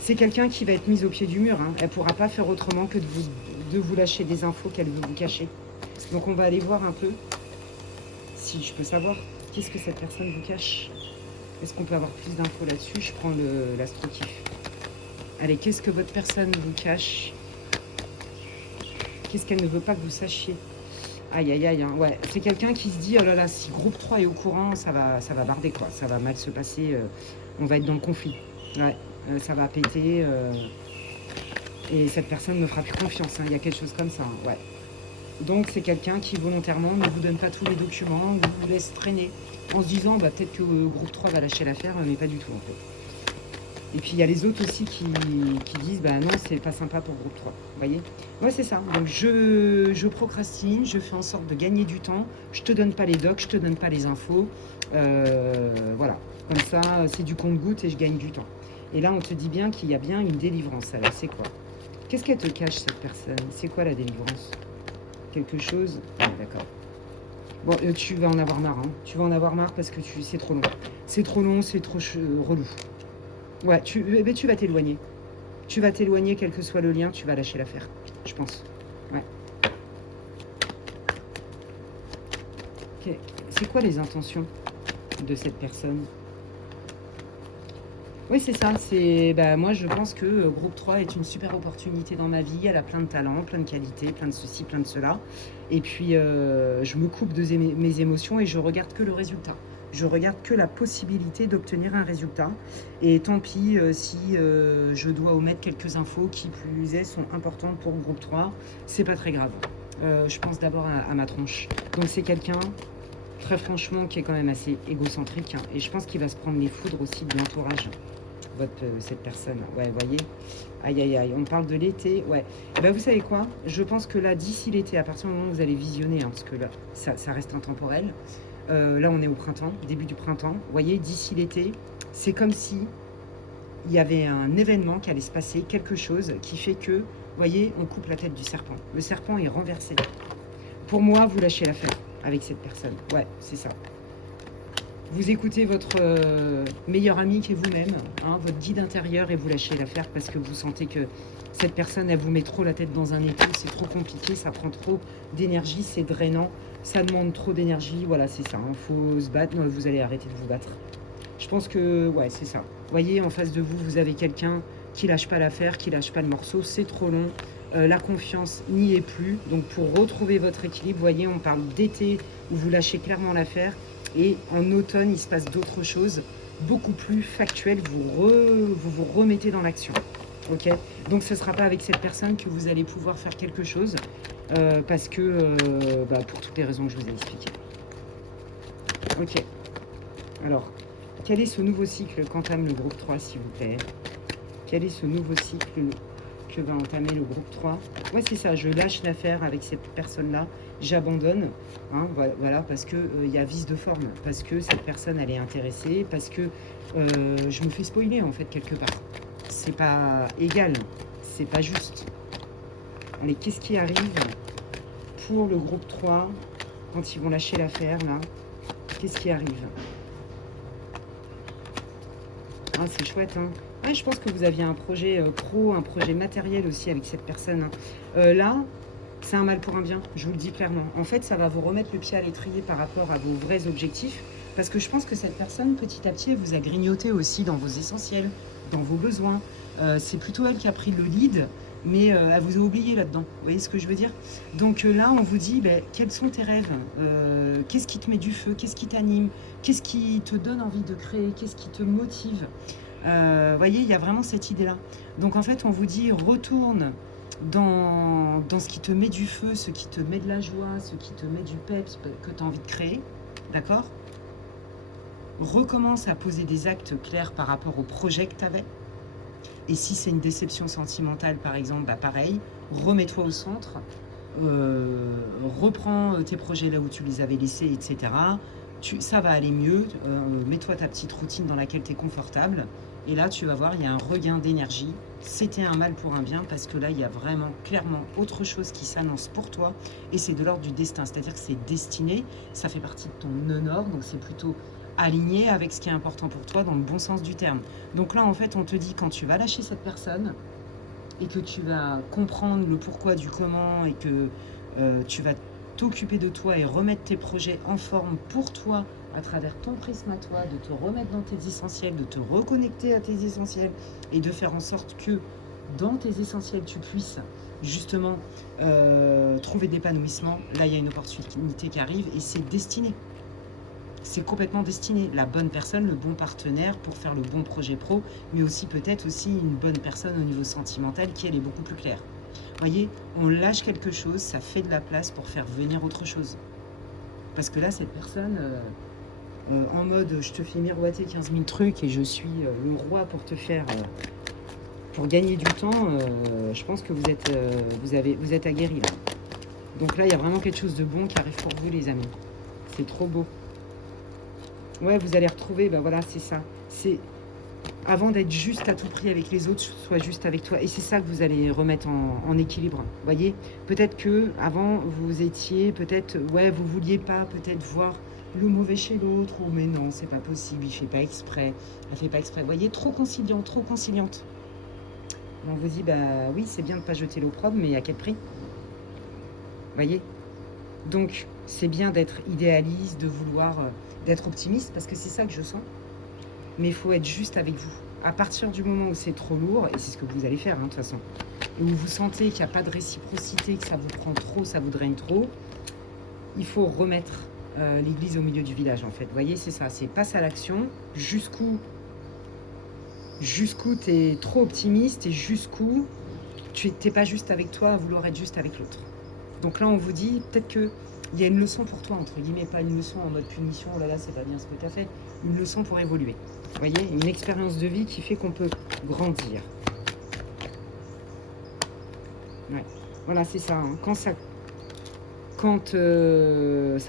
C'est quelqu'un qui va être mise au pied du mur. Elle pourra pas faire autrement que de vous lâcher des infos qu'elle veut vous cacher. Donc on va aller voir un peu, si je peux savoir, qu'est-ce que cette personne vous cache. Est-ce qu'on peut avoir plus d'infos là-dessus? Je prends l'astrokiff. Allez, qu'est-ce que votre personne vous cache? Qu'est-ce qu'elle ne veut pas que vous sachiez? Aïe, aïe, aïe, ouais. C'est quelqu'un qui se dit, oh là là, si groupe 3 est au courant, ça va barder, quoi. Ça va mal se passer, on va être dans le conflit. Ouais, ça va péter, et cette personne ne me fera plus confiance. Il y a quelque chose comme ça, ouais. Donc c'est quelqu'un qui volontairement ne vous donne pas tous les documents, ou vous laisse traîner, en se disant, peut-être que groupe 3 va lâcher l'affaire, mais pas du tout, en fait. Et puis il y a les autres aussi qui disent, non, c'est pas sympa pour groupe 3, vous voyez? Ouais, c'est ça. Donc je procrastine, je fais en sorte de gagner du temps, je te donne pas les docs, je te donne pas les infos, voilà. Comme ça, c'est du compte-gouttes et je gagne du temps. Et là, on te dit bien qu'il y a bien une délivrance. Alors, c'est quoi? Qu'est-ce qu'elle te cache, cette personne? C'est quoi la délivrance? Quelque chose? Ah, d'accord. Bon, tu vas en avoir marre. Tu vas en avoir marre parce que c'est trop long. C'est trop long, c'est trop relou. Ouais, tu vas t'éloigner. Tu vas t'éloigner, quel que soit le lien, tu vas lâcher l'affaire, je pense. Ouais. Okay. C'est quoi les intentions de cette personne? Oui, c'est ça. Moi, je pense que groupe 3 est une super opportunité dans ma vie. Elle a plein de talents, plein de qualités, plein de ceci, plein de cela. Et puis, je me coupe de mes émotions et je regarde que le résultat. Je regarde que la possibilité d'obtenir un résultat. Et tant pis si je dois omettre quelques infos qui, plus est, sont importantes pour groupe 3. C'est pas très grave. Je pense d'abord à ma tronche. Donc, c'est quelqu'un, très franchement, qui est quand même assez égocentrique. Et je pense qu'il va se prendre les foudres aussi de l'entourage. Cette personne, ouais, vous voyez, aïe aïe aïe, on parle de l'été, ouais. Et vous savez quoi, je pense que là, d'ici l'été, à partir du moment où vous allez visionner, parce que là, ça reste intemporel, là on est au printemps, début du printemps, vous voyez, d'ici l'été, c'est comme si il y avait un événement qui allait se passer, quelque chose qui fait que, vous voyez, on coupe la tête du serpent, le serpent est renversé. Pour moi, vous lâchez l'affaire avec cette personne, ouais, c'est ça. Vous écoutez votre meilleur ami qui est vous-même, hein, votre guide intérieur, et vous lâchez l'affaire parce que vous sentez que cette personne, elle vous met trop la tête dans un étau, c'est trop compliqué, ça prend trop d'énergie, c'est drainant, ça demande trop d'énergie, voilà, c'est ça, hein, faut se battre, non, vous allez arrêter de vous battre. Je pense que, ouais, c'est ça. Vous voyez, en face de vous, vous avez quelqu'un qui lâche pas l'affaire, qui lâche pas le morceau, c'est trop long, la confiance n'y est plus, donc pour retrouver votre équilibre, vous voyez, on parle d'été où vous lâchez clairement l'affaire, et en automne, il se passe d'autres choses beaucoup plus factuelles. Vous remettez dans l'action. Ok. Donc, ce ne sera pas avec cette personne que vous allez pouvoir faire quelque chose. Parce que, pour toutes les raisons que je vous ai expliquées. Ok. Alors, quel est ce nouveau cycle qu'entame le groupe 3, s'il vous plaît? Quel est ce nouveau cycle que va entamer le groupe 3? Ouais, c'est ça, je lâche l'affaire avec cette personne-là, j'abandonne, hein, voilà, parce que y a vice de forme, parce que cette personne, elle est intéressée, parce que je me fais spoiler, en fait, quelque part. C'est pas égal, c'est pas juste. Allez, qu'est-ce qui arrive pour le groupe 3 quand ils vont lâcher l'affaire, là? Qu'est-ce qui arrive? Ah, c'est chouette, hein. Ouais, je pense que vous aviez un projet pro, un projet matériel aussi avec cette personne, hein. Là, c'est un mal pour un bien, je vous le dis clairement. En fait, ça va vous remettre le pied à l'étrier par rapport à vos vrais objectifs, parce que je pense que cette personne, petit à petit, elle vous a grignoté aussi dans vos essentiels, dans vos besoins. C'est plutôt elle qui a pris le lead, mais elle vous a oublié là-dedans. Vous voyez ce que je veux dire? Donc là, on vous dit, quels sont tes rêves? Qu'est-ce qui te met du feu? Qu'est-ce qui t'anime? Qu'est-ce qui te donne envie de créer? Qu'est-ce qui te motive? Voyez, il y a vraiment cette idée-là. Donc en fait, on vous dit, retourne dans ce qui te met du feu, ce qui te met de la joie, ce qui te met du peps que tu as envie de créer, d'accord? Recommence à poser des actes clairs par rapport au projet que tu avais. Et si c'est une déception sentimentale, par exemple, pareil, remets-toi au centre, reprends tes projets là où tu les avais laissés, etc. Ça va aller mieux, mets-toi ta petite routine dans laquelle tu es confortable, et là tu vas voir, il y a un regain d'énergie. C'était un mal pour un bien, parce que là il y a vraiment clairement autre chose qui s'annonce pour toi, et c'est de l'ordre du destin, c'est-à-dire que c'est destiné, ça fait partie de ton honneur, donc c'est plutôt aligné avec ce qui est important pour toi dans le bon sens du terme. Donc là en fait on te dit, quand tu vas lâcher cette personne, et que tu vas comprendre le pourquoi du comment, et que tu vas t'occuper de toi et remettre tes projets en forme pour toi à travers ton prisme à toi, de te remettre dans tes essentiels, de te reconnecter à tes essentiels et de faire en sorte que dans tes essentiels tu puisses justement trouver d'épanouissement. Là il y a une opportunité qui arrive et c'est destiné. C'est complètement destiné. La bonne personne, le bon partenaire pour faire le bon projet pro, mais aussi peut-être aussi une bonne personne au niveau sentimental qui, elle, est beaucoup plus claire. Vous voyez, on lâche quelque chose, ça fait de la place pour faire venir autre chose. Parce que là, cette personne, en mode je te fais miroiter 15 000 trucs et je suis le roi pour te faire, pour gagner du temps, je pense que vous êtes aguerris là. Donc là, il y a vraiment quelque chose de bon qui arrive pour vous, les amis. C'est trop beau. Ouais, vous allez retrouver, voilà, c'est ça. C'est avant d'être juste à tout prix avec les autres, sois juste avec toi. Et c'est ça que vous allez remettre en équilibre. Vous voyez, peut-être que avant vous étiez, peut-être, ouais, vous vouliez pas peut-être voir le mauvais chez l'autre. Oh, mais non, c'est pas possible, il fait pas exprès, elle fait pas exprès. Vous voyez, trop conciliant, trop conciliante. On vous dit, oui, c'est bien de pas jeter l'opprobre, mais à quel prix? Vous voyez? Donc, c'est bien d'être idéaliste, de vouloir d'être optimiste, parce que c'est ça que je sens. Mais il faut être juste avec vous. À partir du moment où c'est trop lourd, et c'est ce que vous allez faire, de toute façon, et où vous sentez qu'il n'y a pas de réciprocité, que ça vous prend trop, ça vous draine trop, il faut remettre l'église au milieu du village, en fait. Vous voyez, c'est ça, c'est passe à l'action, jusqu'où tu es trop optimiste, et jusqu'où tu n'es pas juste avec toi à vouloir être juste avec l'autre. Donc là, on vous dit, peut-être qu'il y a une leçon pour toi, entre guillemets, pas une leçon en mode punition, oh là là, c'est pas bien ce que tu as fait, une leçon pour évoluer. Vous voyez, une expérience de vie qui fait qu'on peut grandir. Ouais. Voilà, c'est ça. Hein. Quand ça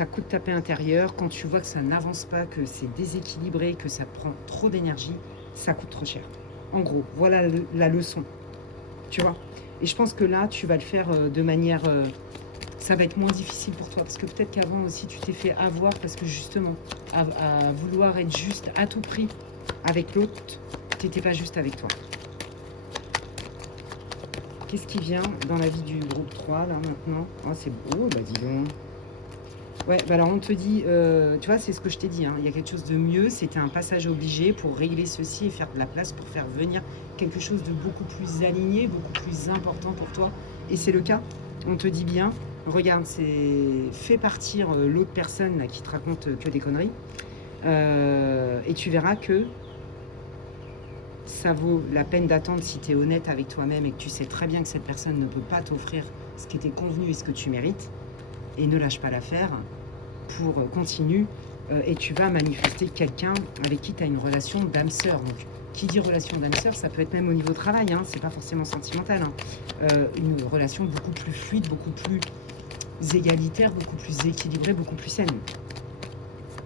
coûte ta paix intérieure, quand tu vois que ça n'avance pas, que c'est déséquilibré, que ça prend trop d'énergie, ça coûte trop cher. En gros, voilà la leçon. Tu vois? Et je pense que là, tu vas le faire de manière ça va être moins difficile pour toi. Parce que peut-être qu'avant aussi, tu t'es fait avoir parce que justement, à vouloir être juste à tout prix avec l'autre, tu n'étais pas juste avec toi. Qu'est-ce qui vient dans la vie du groupe 3, là, maintenant? Oh, c'est beau, bah dis donc. Ouais, bah alors on te dit, tu vois, c'est ce que je t'ai dit, hein, il y a quelque chose de mieux, c'était un passage obligé pour régler ceci et faire de la place pour faire venir quelque chose de beaucoup plus aligné, beaucoup plus important pour toi. Et c'est le cas, on te dit bien, regarde, c'est fais partir l'autre personne là, qui te raconte que des conneries, et tu verras que ça vaut la peine d'attendre si tu es honnête avec toi-même et que tu sais très bien que cette personne ne peut pas t'offrir ce qui était convenu et ce que tu mérites. Et ne lâche pas l'affaire pour continuer et tu vas manifester quelqu'un avec qui tu as une relation d'âme sœur. Donc, qui dit relation d'âme sœur, ça peut être même au niveau travail, hein, c'est pas forcément sentimental. Hein. Une relation beaucoup plus fluide, beaucoup plus égalitaire, beaucoup plus équilibrée, beaucoup plus saine.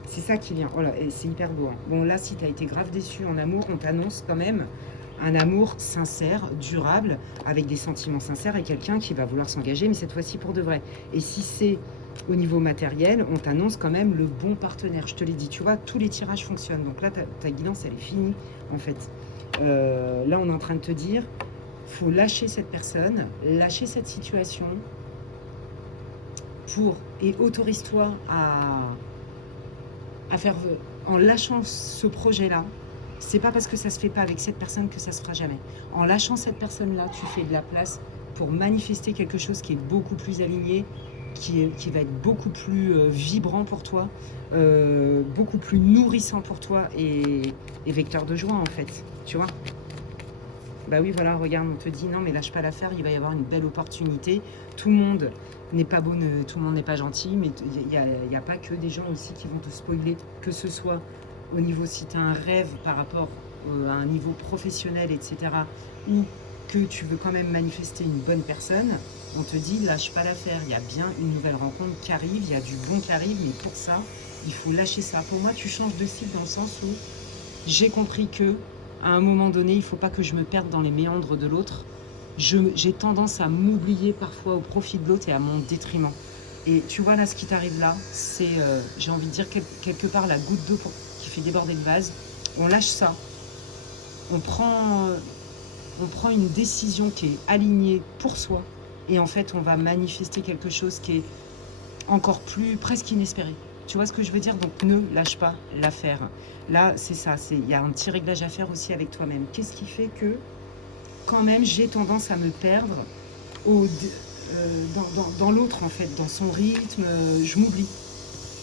C'est ça qui vient. Voilà, et c'est hyper beau. Hein. Bon, là, si tu as été grave déçu en amour, on t'annonce quand même un amour sincère, durable, avec des sentiments sincères et quelqu'un qui va vouloir s'engager, mais cette fois-ci pour de vrai. Et si c'est au niveau matériel, on t'annonce quand même le bon partenaire. Je te l'ai dit, tu vois, tous les tirages fonctionnent. Donc là, ta guidance, elle est finie, en fait. Là, on est en train de te dire, faut lâcher cette personne, lâcher cette situation et autorise-toi à faire, en lâchant ce projet-là, c'est pas parce que ça se fait pas avec cette personne que ça se fera jamais. En lâchant cette personne-là, tu fais de la place pour manifester quelque chose qui est beaucoup plus aligné, qui va être beaucoup plus vibrant pour toi, beaucoup plus nourrissant pour toi et vecteur de joie en fait, tu vois. Bah oui, voilà, regarde, on te dit non, mais lâche pas l'affaire, il va y avoir une belle opportunité. Tout le monde n'est pas beau, tout le monde n'est pas gentil, mais il n'y a pas que des gens aussi qui vont te spoiler, que ce soit au niveau si tu as un rêve par rapport à un niveau professionnel, etc., ou que tu veux quand même manifester une bonne personne, on te dit lâche pas l'affaire, il y a bien une nouvelle rencontre qui arrive, il y a du bon qui arrive, mais pour ça, il faut lâcher ça. Pour moi, tu changes de style dans le sens où j'ai compris que à un moment donné, il ne faut pas que je me perde dans les méandres de l'autre. J'ai tendance à m'oublier parfois au profit de l'autre et à mon détriment. Et tu vois là, ce qui t'arrive là, c'est, j'ai envie de dire, quelque part la goutte d'eau qui fait déborder le vase. On lâche ça. On prend une décision qui est alignée pour soi. Et en fait, on va manifester quelque chose qui est encore plus, presque inespéré. Tu vois ce que je veux dire? Donc ne lâche pas l'affaire. Là, c'est ça. Il y a un petit réglage à faire aussi avec toi-même. Qu'est-ce qui fait que, quand même, j'ai tendance à me perdre dans l'autre, en fait, dans son rythme. Je m'oublie.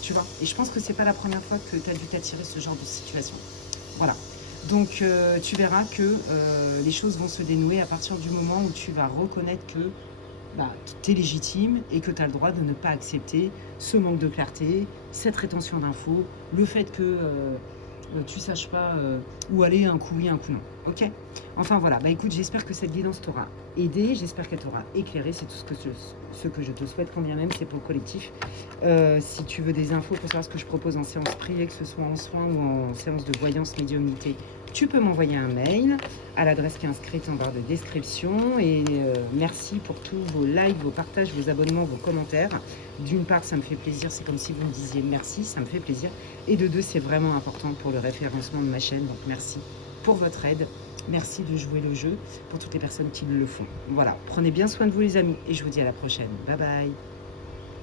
Tu vois? Et je pense que c'est pas la première fois que tu as dû t'attirer ce genre de situation. Voilà. Donc, tu verras que les choses vont se dénouer à partir du moment où tu vas reconnaître que tu es légitime et que tu as le droit de ne pas accepter ce manque de clarté, cette rétention d'infos, le fait que tu saches pas où aller, un coup oui, un coup non. Ok? Enfin voilà, écoute, j'espère que cette guidance t'aura aidé, j'espère qu'elle t'aura éclairé, c'est tout ce que je te souhaite, quand bien même c'est pour le collectif. Si tu veux des infos pour savoir ce que je propose en séance privée, que ce soit en soins ou en séance de voyance médiumnité, tu peux m'envoyer un mail à l'adresse qui est inscrite en barre de description. Et merci pour tous vos likes, vos partages, vos abonnements, vos commentaires. D'une part, ça me fait plaisir, c'est comme si vous me disiez merci, ça me fait plaisir. Et de deux, c'est vraiment important pour le référencement de ma chaîne. Donc merci pour votre aide. Merci de jouer le jeu pour toutes les personnes qui le font. Voilà, prenez bien soin de vous les amis et je vous dis à la prochaine. Bye bye.